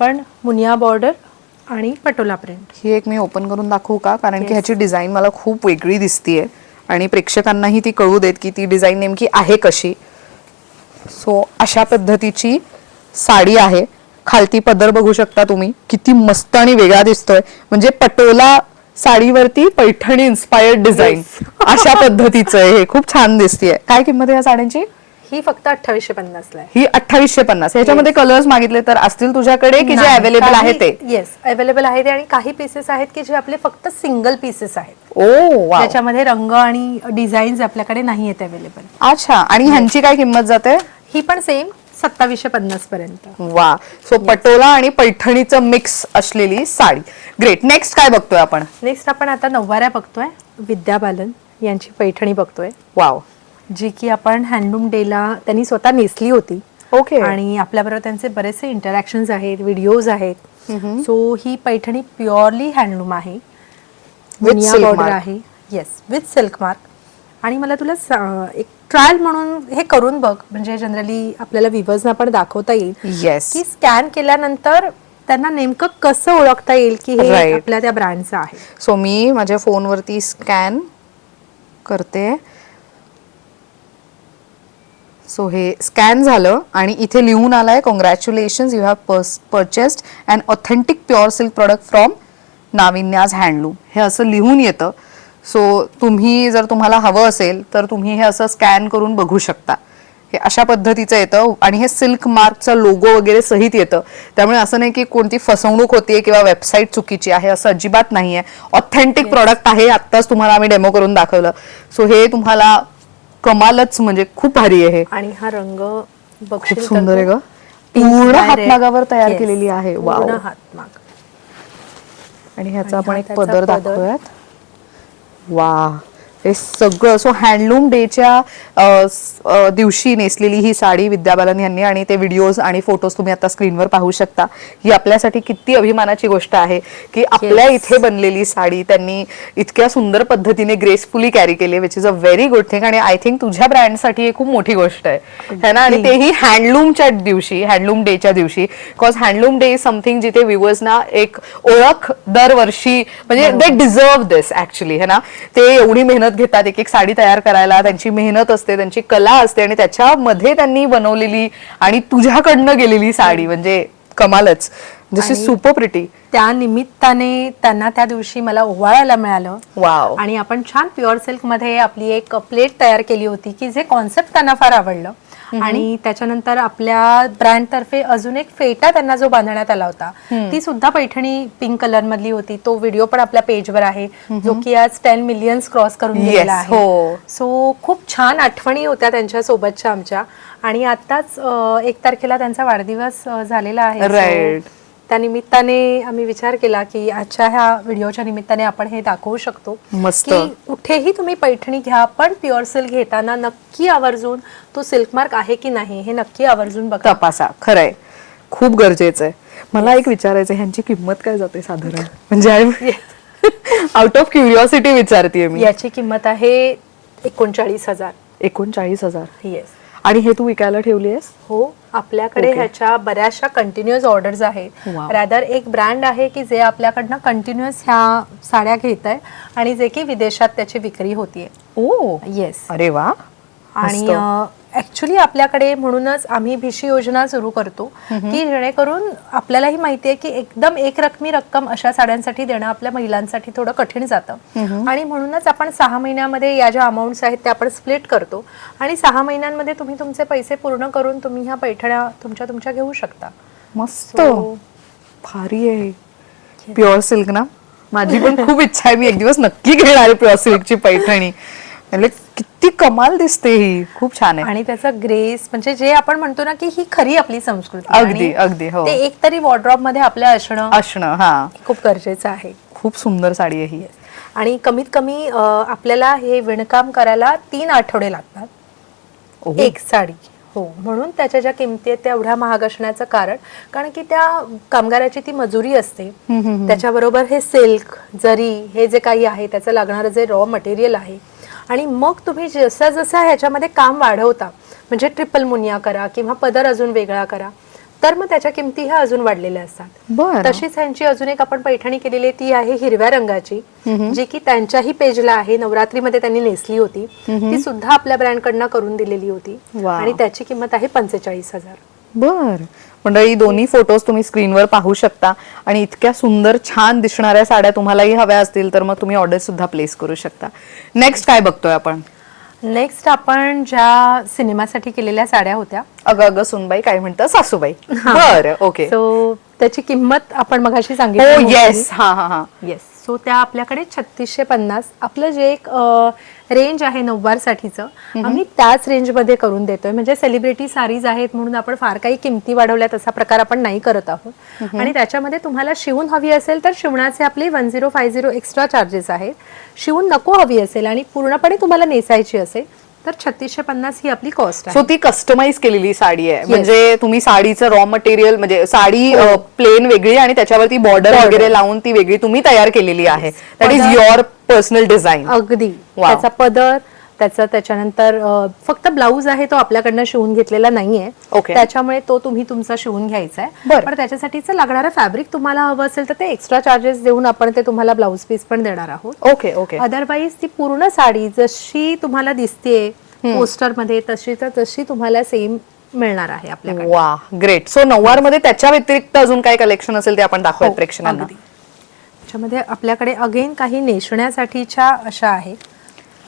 पण मुनिया बॉर्डर आणि पटोला प्रिंट. ही एक मी ओपन करून दाखवू का, कारण की ह्याची डिझाईन मला खूप वेगळी दिसतीये आणि प्रेक्षकांनाही ती कळू देत की ती डिझाईन नेमकी आहे कशी. सो अशा पद्धतीची साडी आहे. खालती पदर बघू शकता तुम्ही, किती मस्त आणि वेगळा दिसतोय. म्हणजे पटोला साडीवरती पैठणी इन्स्पायर्ड डिझाईन अशा पद्धतीचं आहे. हे खूप छान दिसतीये. काय किंमत आहे या साड्यांची? ही फक्त 2850 ला आहे. ही 2850. याच्यामध्ये कलर्स मागितले तर असतील तुझ्याकडे की जे अवेलेबल आहे ते? येस, अवेलेबल आहे ते. आणि काही पीसेस आहेत की जे आपले फक्त सिंगल पीसेस आहेत. ओ वा. त्याच्यामध्ये रंग आणि डिझाईन्स आपल्याकडे नाही आहेत अवेलेबल. अच्छा. आणि ह्यांची काय किंमत जाते? ही पण सेम 2750 पर्यंत. वा. सो पटोला आणि पैठणीचं मिक्स असलेली साडी. ग्रेट. नेक्स्ट काय बघतोय आपण? नेक्स्ट आपण आता नऊवाऱ्या बघतोय. विद्या बालन यांची पैठणी बघतोय. वाव. जी की आपण हँडलूम डेला त्यांनी स्वतः नेसली होती. ओके. आणि आपल्याबरोबर त्यांचे बरेचसे इंटरॅक्शन्स आहेत, व्हिडिओज आहेत. सो ही पैठणी प्युअरली हँडलूम आहे, विनिया silk बॉर्डर mark. आहे, येस, विथ सिल्क मार्क. आणि मला तुला एक ट्रायल म्हणून हे करून बघ, म्हणजे जनरली आपल्याला व्ह्यूअर्सना पण दाखवता येईल येस. की स्कॅन केल्यानंतर त्यांना नेमकं कसं ओळखता येईल की हे Right. आपल्या त्या ब्रँडचं आहे. सो मी माझ्या फोनवरती स्कॅन करते. सो हे स्कॅन झालं आणि इथे लिहून आलाय, congratulations, you have purchased an authentic pure silk product from Navinya's handloom. हे असं लिहून येतं. सो तुम्ही जर तुम्हाला हवं असेल तर तुम्ही हे असं स्कॅन करून बघू शकता. हे अशा पद्धतीचं येतं आणि हे सिल्क मार्कचा लोगो वगैरे सहित येतं. त्यामुळे असं नाही की कोणती फसवणूक होतीये किंवा वेबसाईट चुकीची आहे, असं अजिबात नाहीये. ऑथेंटिक प्रोडक्ट आहे. आत्ताच तुम्हाला आम्ही डेमो करून दाखवलं. सो हे तुम्हाला कमालच, म्हणजे खूप भारी आहे. आणि हा रंग खूप बघशील सुंदर आहे ग. Pink पूर्ण by red. हातमागावर तयार Yes. केलेली आहे. वाव. पूर्ण हातमाग. आणि ह्याचा आणि आपण हा एक त्याचा पदर पदर. दाखवूयात. वा, हे सगळं. सो हँडलूम डेच्या दिवशी नेसलेली ही साडी विद्या बालन यांनी, आणि ते व्हिडिओज आणि फोटोज तुम्ही आता स्क्रीनवर पाहू शकता. ही आपल्यासाठी किती अभिमानाची गोष्ट आहे की आपल्या इथे बनलेली साडी त्यांनी इतक्या सुंदर पद्धतीने ग्रेसफुली कॅरी केली, which is a very good thing. आणि आय थिंक तुझ्या ब्रँडसाठी ही खूप मोठी गोष्ट आहे ना. आणि तेही हँडलूमच्या दिवशी, हँडलूम डेच्या दिवशी. Because handloom day is something जिथे व्ह्युअर्सना एक ओळख दरवर्षी, म्हणजे दे डिझर्व दिस ऍक्च्युली, है ना. ते एवढी मेहनत घेतात एक एक साडी तयार करायला, त्यांची मेहनत असते, त्यांची कला असते, आणि त्याच्यामध्ये त्यांनी बनवलेली आणि तुझ्याकडनं गेलेली साडी म्हणजे कमालच. दिस इज सुपर प्रिटी. त्या निमित्ताने त्यांना त्या दिवशी मला ओवाळायला मिळालं. वाव. आणि आपण छान प्युअर सिल्क मध्ये आपली एक प्लेट तयार केली होती की जे कॉन्सेप्ट त्यांना फार आवडलं. आणि त्याच्यानंतर आपल्या ब्रँड तर्फे अजून एक फेटा त्यांना जो बांधण्यात आला होता, ती सुद्धा पैठणी पिंक कलर मधली होती. तो व्हिडिओ पण आपल्या पेजवर आहे, जो की आज 10 मिलियन्स क्रॉस करून गेलेला आहे. हो. सो खूप छान आठवणी होत्या त्यांच्या सोबतच्या आमच्या. आणि आताच 1 तारखेला त्यांचा वाढदिवस झालेला आहे. Right. So, त्या निमित्ताने आम्ही विचार केला की आजच्या ह्या व्हिडिओच्या निमित्ताने आपण हे दाखवू शकतो मस्त. की कुठेही तुम्ही पैठणी घ्या, पण प्युअर सिल्क घेताना नक्की आवर्जून तो सिल्क मार्क आहे की नाही हे नक्की आवर्जून बघा, तपासा. खरंय, खूप गरजेचं आहे. मला एक विचारायचं, ह्यांची किंमत काय जाते साधारण, म्हणजे आउट ऑफ क्युरिओसिटी विचारतेय मी. याची किंमत आहे 39,000. 39,000. येस. आणि हे तू विकायला ठेवली आहेस? हो, आपल्याकडे ह्याच्या बऱ्याचशा कंटिन्युअस ऑर्डर्स आहेत. Wow. रॅदर एक ब्रँड आहे की जे आपल्याकडनं कंटिन्युअस ह्या साड्या घेत आहे आणि जे की विदेशात त्याची विक्री होतीये. ओ, येस. अरे वा. आणि ऍक्च्युली आपल्याकडे म्हणूनच आम्ही भिशी योजना सुरू करतो की जेणेकरून आपल्यालाही माहितीये की एकदम एक रकमी रक्कम अशा साड्यांसाठी देणं आपल्या महिलांसाठी थोडं कठीण जातं. आणि म्हणूनच आपण 6 महिन्यामध्ये या ज्या अमाऊंट्स आहेत त्या आपण स्प्लिट करतो आणि 6 महिन्यांमध्ये तुम्ही तुमचे पैसे पूर्ण करून तुम्ही ह्या पैठण्या तुमच्या घेऊ शकता. मस्त, भारी आहे. प्युअर सिल्क ना, माझी पण खूप इच्छा आहे. मी एक दिवस नक्की घेणार आहे प्युअर सिल्कची पैठणी. म्हणजे किती कमाल दिसते ही, खूप छान आहे. आणि त्याचा ग्रेस, म्हणजे जे आपण म्हणतो ना की ही खरी आपली संस्कृती, अगदी अगदी. हो, ते एक तरी वॉर्डरोब मध्ये आपल्या असणं. हा, खूप गरजेचं आहे. खूप सुंदर साडी आहे ही. आणि कमीत कमी आपल्याला हे विणकाम करायला 3 आठवडे लागतात. एक साडी. हो, म्हणून त्याच्या ज्या किमती आहेत त्या एवढ्या महाग असण्याचं कारण की त्या कामगाराची ती मजुरी असते, त्याच्याबरोबर हे सिल्क, जरी, हे जे काही आहे त्याचं लागणारं जे रॉ मटेरियल आहे. आणि मग तुम्ही जसं जसं ह्याच्यामध्ये काम वाढवता, म्हणजे ट्रिपल मुनिया करा किंवा पदर अजून वेगळा करा, तर मग त्याच्या किमती ह्या अजून वाढलेल्या असतात. बरं. तशीच ह्यांची अजून एक आपण पैठणी केलेली, ती आहे हिरव्या रंगाची, जी की त्यांच्याही पेजला आहे. नवरात्रीमध्ये त्यांनी नेसली होती, ती सुद्धा आपल्या ब्रँड कडनं करून दिलेली होती. आणि त्याची किंमत आहे 45,000. बर. मंडळी, दोन्ही फोटोज तुम्ही स्क्रीनवर पाहू शकता. आणि इतक्या सुंदर छान दिसणाऱ्या साड्या तुम्हालाही हव्या असतील तर मग तुम्ही ऑर्डर सुद्धा प्लेस करू शकता. नेक्स्ट काय बघतोय आपण? नेक्स्ट आपण ज्या सिनेमासाठी केलेल्या साड्या होत्या, अगं सुनबाई काय म्हणतं सासूबाई. बरं, ओके. सो त्याची किंमत आपण मगाशी हो, सांगितली. येस. हा हा हा. येस. सो त्या आपल्याकडे 3650, आपलं जे एक रेंज आहे नऊवार साठीचं, आम्ही त्याच रेंजमध्ये करून देतोय. म्हणजे सेलिब्रिटी सारीज आहेत म्हणून आपण फार काही किमती वाढवल्यात असा प्रकार आपण नाही करत आहोत. आणि त्याच्यामध्ये तुम्हाला शिवून हवी असेल तर शिवणाचे आपले 1050 एक्स्ट्रा चार्जेस आहेत. शिवून नको हवी असेल आणि पूर्णपणे तुम्हाला नेसायची असेल तर 3650 ही आपली कॉस्ट सो आहे. ती कस्टमाइज केलेली साडी आहे, म्हणजे तुम्ही साडीचं रॉ मटेरियल म्हणजे साडी प्लेन वेगळी आणि त्याच्यावरती बॉर्डर वगैरे लावून ती वेगळी तुम्ही तयार केलेली आहे. That is your personal design. अगदी त्याचा पदर त्याच्यानंतर फक्त ब्लाऊज आहे तो आपल्याकडनं शिवून घेतलेला नाहीये. Okay. त्याच्यामुळे तो तुम्ही तुमचा शिवून घ्यायचा आहे. बरं. पण त्याच्यासाठीचं लागणारं फॅब्रिक तुम्हाला हवं असेल तर ते एक्स्ट्रा चार्जेस देऊन आपण ते तुम्हाला ब्लाऊज पीस पण देणार आहोत. Okay okay. अदरवाईज ती पूर्ण साडी जशी तुम्हाला दिसते पोस्टर मध्ये तशी तुम्हाला सेम मिळणार आहे आपल्याकडे. वा ग्रेट. सो नऊवार मध्ये त्याच्या व्यतिरिक्त अजून काय कलेक्शन असेल ते आपण दाखवूयात प्रेक्षकांना. अगदी. त्याच्यामध्ये आपल्याकडे अगेन काही नेसण्यासाठीच्या अशा आहेत.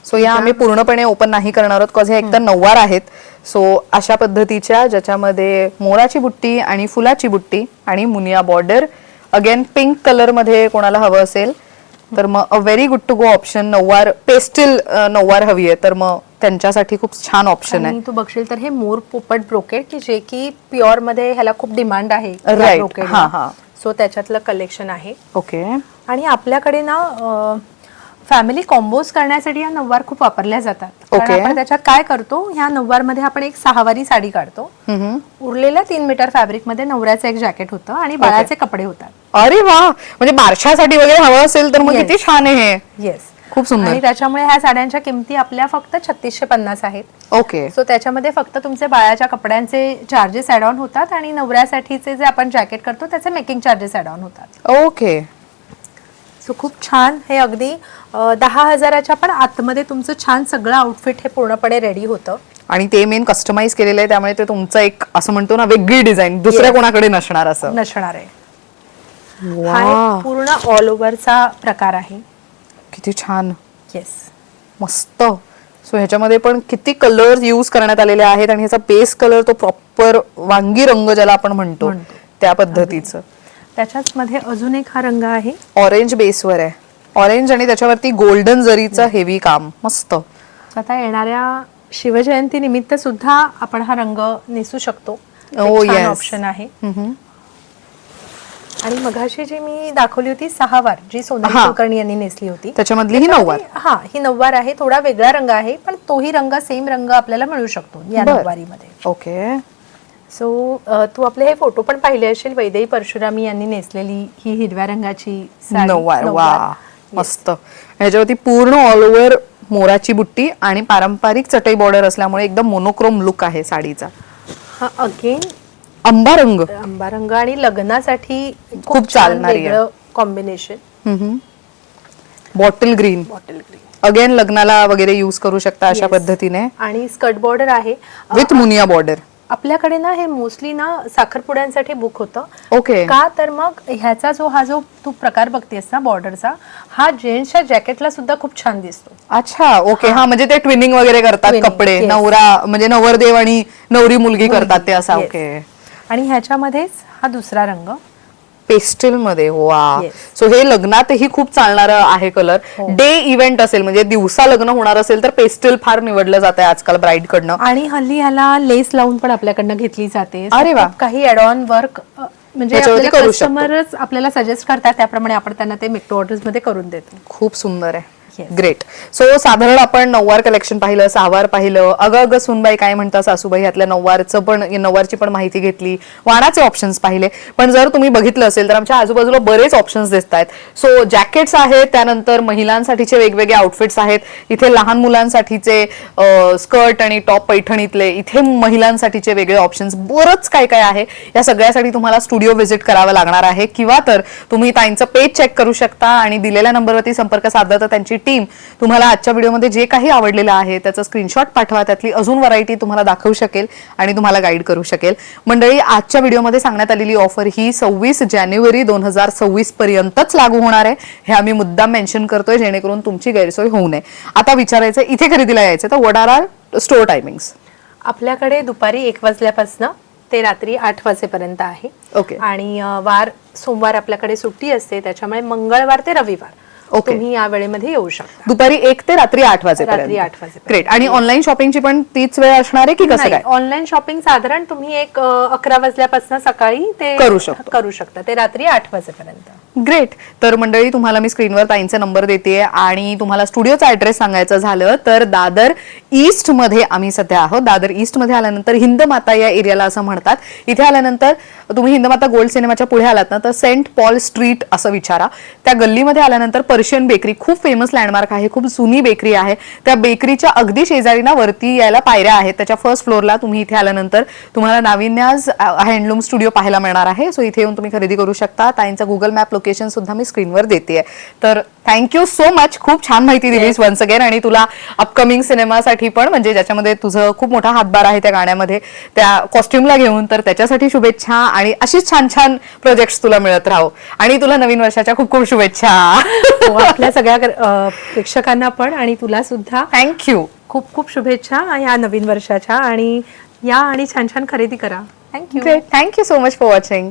सो या आम्ही पूर्णपणे ओपन नाही करणार आहोत बिकॉज हे एकतर नऊवार आहेत. सो अशा पद्धतीच्या ज्याच्यामध्ये मोराची बुट्टी आणि फुलाची बुट्टी आणि मुनिया बॉर्डर, अगेन पिंक कलर मध्ये कोणाला हवं असेल तर मग a very good to go option. नऊवार पेस्टल नऊवार हवी आहे तर मग त्यांच्यासाठी खूप छान ऑप्शन आहे. आणि तू बघशील तर हे मोर पोपट ब्रोकेड की जे की प्युअर मध्ये ह्याला खूप डिमांड आहे. Right. हा, हा. सो त्याच्यातलं कलेक्शन आहे. ओके. आणि आपल्याकडे ना फॅमिली कॉम्बोज करण्यासाठी या नऊवार खूप वापरल्या जातात. कारण Okay. आपण त्याच्यात काय करतो, ह्या नऊवार मध्ये आपण एक 6 वारी साडी काढतो. उरलेल्या 3 मीटर फॅब्रिक मध्ये नवऱ्याचं एक जॅकेट होतं आणि बाळाचे कपडे होतात. अरे वा, म्हणजे बारशासाठी वगैरे हवं असेल तर मग किती छान आहे हे. येस, खूप सुंदर. आणि त्याच्यामुळे ह्या साड्यांच्या किमती आपल्या फक्त 3650 आहेत. ओके. सो त्याच्यामध्ये फक्त तुमचे बाळाच्या कपड्यांचे चार्जेस ऍड ऑन होतात आणि नवऱ्यासाठीचे जे आपण जॅकेट करतो त्याचे मेकिंग चार्जेस ऍड ऑन होतात. ओके. सो खूप छान. हे अगदी 10,000च्या पण आतमध्ये तुमचं छान सगळं आउटफिट हे पूर्णपणे रेडी होतं. आणि ते मेन कस्टमाइज केलेलं आहे त्यामुळे ते तुमचं एक असं म्हणतो ना वेगळी डिझाईन दुसऱ्या कोणाकडे नसणार असं. नसणार आहे. हा एक पूर्ण ऑल ओव्हरचा प्रकार आहे. किती छान. येस, मस्त. सो ह्याच्यामध्ये पण किती कलर यूज करण्यात आलेले आहेत आणि ह्याचा बेस कलर तो प्रॉपर वांगी रंग ज्याला आपण म्हणतो त्या पद्धतीचं. त्याच्याच मध्ये अजून एक हा रंग आहे. ऑरेंज बेसवर आहे. ऑरेंज आणि त्याच्यावरती गोल्डन जरीचं हेवी काम. मस्त. आता येणाऱ्या शिवजयंती निमित्त सुद्धा आपण हा रंग नेसू शकतो. Oh, yes. ऑप्शन आहे. आणि मगाशी जी मी दाखवली होती 6 वार जी सोनाली कुलकर्णी यांनी नेसली होती त्याच्यामधली ही नऊवार. हा, ही नऊवार आहे. थोडा वेगळा रंग आहे पण तोही रंग सेम रंग आपल्याला मिळू शकतो या नऊवारीमध्ये. ओके. सो तू आपले हे फोटो पण पाहिले असेल. वैदेही परशुरामी यांनी नेसलेली ही हिरव्या रंगाची साडी. नऊवार. वा मस्त. ह्याच्यावरती पूर्ण ऑल ओव्हर मोराची बुट्टी आणि पारंपरिक चटई बॉर्डर असल्यामुळे एकदम मोनोक्रोम लुक आहे साडीचा. हा अगेन आंबा रंग. आंबा रंग आणि लग्नासाठी खूप चालणारी आहे. Combination. Bottle green. Bottle green again लग्नाला वगैरे युज करू शकता अशा पद्धतीने. आणि स्कर्ट बॉर्डर आहे विथ मुनिया बॉर्डर. आपल्याकडे ना हे मोस्टली ना साखरपुड्यांसाठी बुक होतं. ओके. का तर मग ह्याचा हा जो तू प्रकार बघतेस ना बॉर्डरचा, हा जेंट्सच्या जॅकेटला सुद्धा खूप छान दिसतो. अच्छा. ओके. हा म्हणजे ते ट्विनिंग वगैरे करतात Twinning, कपडे. yes. नवरा म्हणजे नवरदेव आणि नवरी मुलगी करतात ते असा. Yes. ओके. आणि ह्याच्यामध्येच हा दुसरा रंग पेस्टल मध्ये. वा. Yes. सो हे लग्नातही खूप चालणार आहे कलर. डे इव्हेंट असेल म्हणजे दिवसा लग्न होणार असेल तर पेस्टल फार निवडलं जात आहे आजकाल ब्राईड कडनं. आणि हल्ली ह्याला लेस लावून पण आपल्याकडनं घेतली जाते. अरे वा. काही ऍड ऑन वर्क म्हणजे त्याच्यावरती करू शकतो. कस्टमरच आपल्याला सजेस्ट करतात त्याप्रमाणे आपण त्यांना ते मेक टू ऑर्डर्स मध्ये करून देतो. खूप सुंदर आहे. Yes. ग्रेट. सो साधारण आपण नऊवार कलेक्शन पाहिलं, सहावार पाहिलं, अगं सुनबाई काय म्हणतात सासूबाई यातल्या नऊवारची पण माहिती घेतली, वाणाचे ऑप्शन्स पाहिले. पण जर तुम्ही बघितलं असेल तर आमच्या आजूबाजूला बरेच ऑप्शन्स दिसत आहेत. सो जॅकेट्स आहेत, त्यानंतर महिलांसाठीचे वेगवेगळे आउटफिट्स आहेत, इथे लहान मुलांसाठीचे स्कर्ट आणि टॉप पैठणीतले, इथे महिलांसाठीचे वेगळे ऑप्शन्स, बरंच काय काय आहे. या सगळ्यासाठी तुम्हाला स्टुडिओ व्हिजिट करावं लागणार आहे किंवा तर तुम्ही ताईंचं पेज चेक करू शकता आणि दिलेल्या नंबरवरती संपर्क साधला तर त्यांची टीम तुम्हाला आजच्या व्हिडिओमध्ये जे काही आवडलेलं आहे त्याचा स्क्रीनशॉट पाठवा, त्यातली अजून व्हरायटी तुम्हाला दाखवू शकेल आणि तुम्हाला गाईड करू शकेल. मंडळी, आजच्या व्हिडिओमध्ये सांगण्यात आलेली ऑफर ही 26 जानेवारी 2026 पर्यंतच लागू होणार आहे. हे आम्ही मुद्दाम मेन्शन करतोय जेणेकरून तुमची गैरसोय होऊ नये. आता विचारायचं इथे खरेदीला यायचं तर what are are store timings? आपल्याकडे दुपारी 1 वाजल्यापासून ते रात्री 8 वाजेपर्यंत आहे. ओके. आणि सोमवार आपल्याकडे सुट्टी असते त्याच्यामुळे मंगळवार ते रविवार Okay. तुम्ही या वेळेमध्ये येऊ शकता. दुपारी 1 ते रात्री 8 वाजेपर्यंत. रात्री 8 वाजेपर्यंत. ग्रेट. आणि ऑनलाईन शॉपिंगची पण तीच वेळ असणार आहे की कसं काय? ऑनलाईन शॉपिंग साधारण तुम्ही एक 11 वाजल्यापासून सकाळी ते करू शकता ते रात्री 8 वाजेपर्यंत. ग्रेट. तर मंडळी, तुम्हाला मी स्क्रीनवर ताईंचा नंबर देते आणि तुम्हाला स्टुडिओचा ऍड्रेस सांगायचं झालं तर दादर ईस्ट मध्ये आम्ही सध्या आहोत. दादर ईस्ट मध्ये आल्यानंतर हिंदमाता या एरियाला असं म्हणतात. इथे आल्यानंतर तुम्ही हिंदमाता गोल्ड सिनेमाच्या पुढे आलात ना तर सेंट पॉल स्ट्रीट असं विचारा. त्या गल्लीमध्ये आल्यानंतर पर्शियन बेकरी, खूप फेमस लँडमार्क आहे, खूप जुनी बेकरी आहे. त्या बेकरीच्या अगदी शेजारी ना वरती यायला पायऱ्या आहेत. त्याच्या फर्स्ट फ्लोअरला तुम्ही इथे आल्यानंतर तुम्हाला नाविन्याज हँडलूम स्टुडिओ पाहायला मिळणार आहे. सो इथे येऊन तुम्ही खरेदी करू शकता. ताईंचा गुगल मॅप लोकेशन सुद्धा मी स्क्रीनवर देते. तर थँक्यू सो मच. खूप छान माहिती दिलीस वन्स अगेन. आणि तुला अपकमिंग सिनेमासाठी पण, म्हणजे ज्याच्यामध्ये तुझं खूप मोठा हातभार आहे त्या गाण्यामध्ये, त्या कॉस्ट्युमला घेऊन, तर त्याच्यासाठी शुभेच्छा. आणि अशीच छान छान प्रोजेक्ट्स तुला मिळत राहो. आणि तुला नवीन वर्षाच्या खूप खूप शुभेच्छा. आपल्या सगळ्या प्रेक्षकांना पण आणि तुला सुद्धा थँक्यू. खूप खूप शुभेच्छा या नवीन वर्षाच्या. आणि या आणि छान छान खरेदी करा. Thank you. Thank you so much for watching.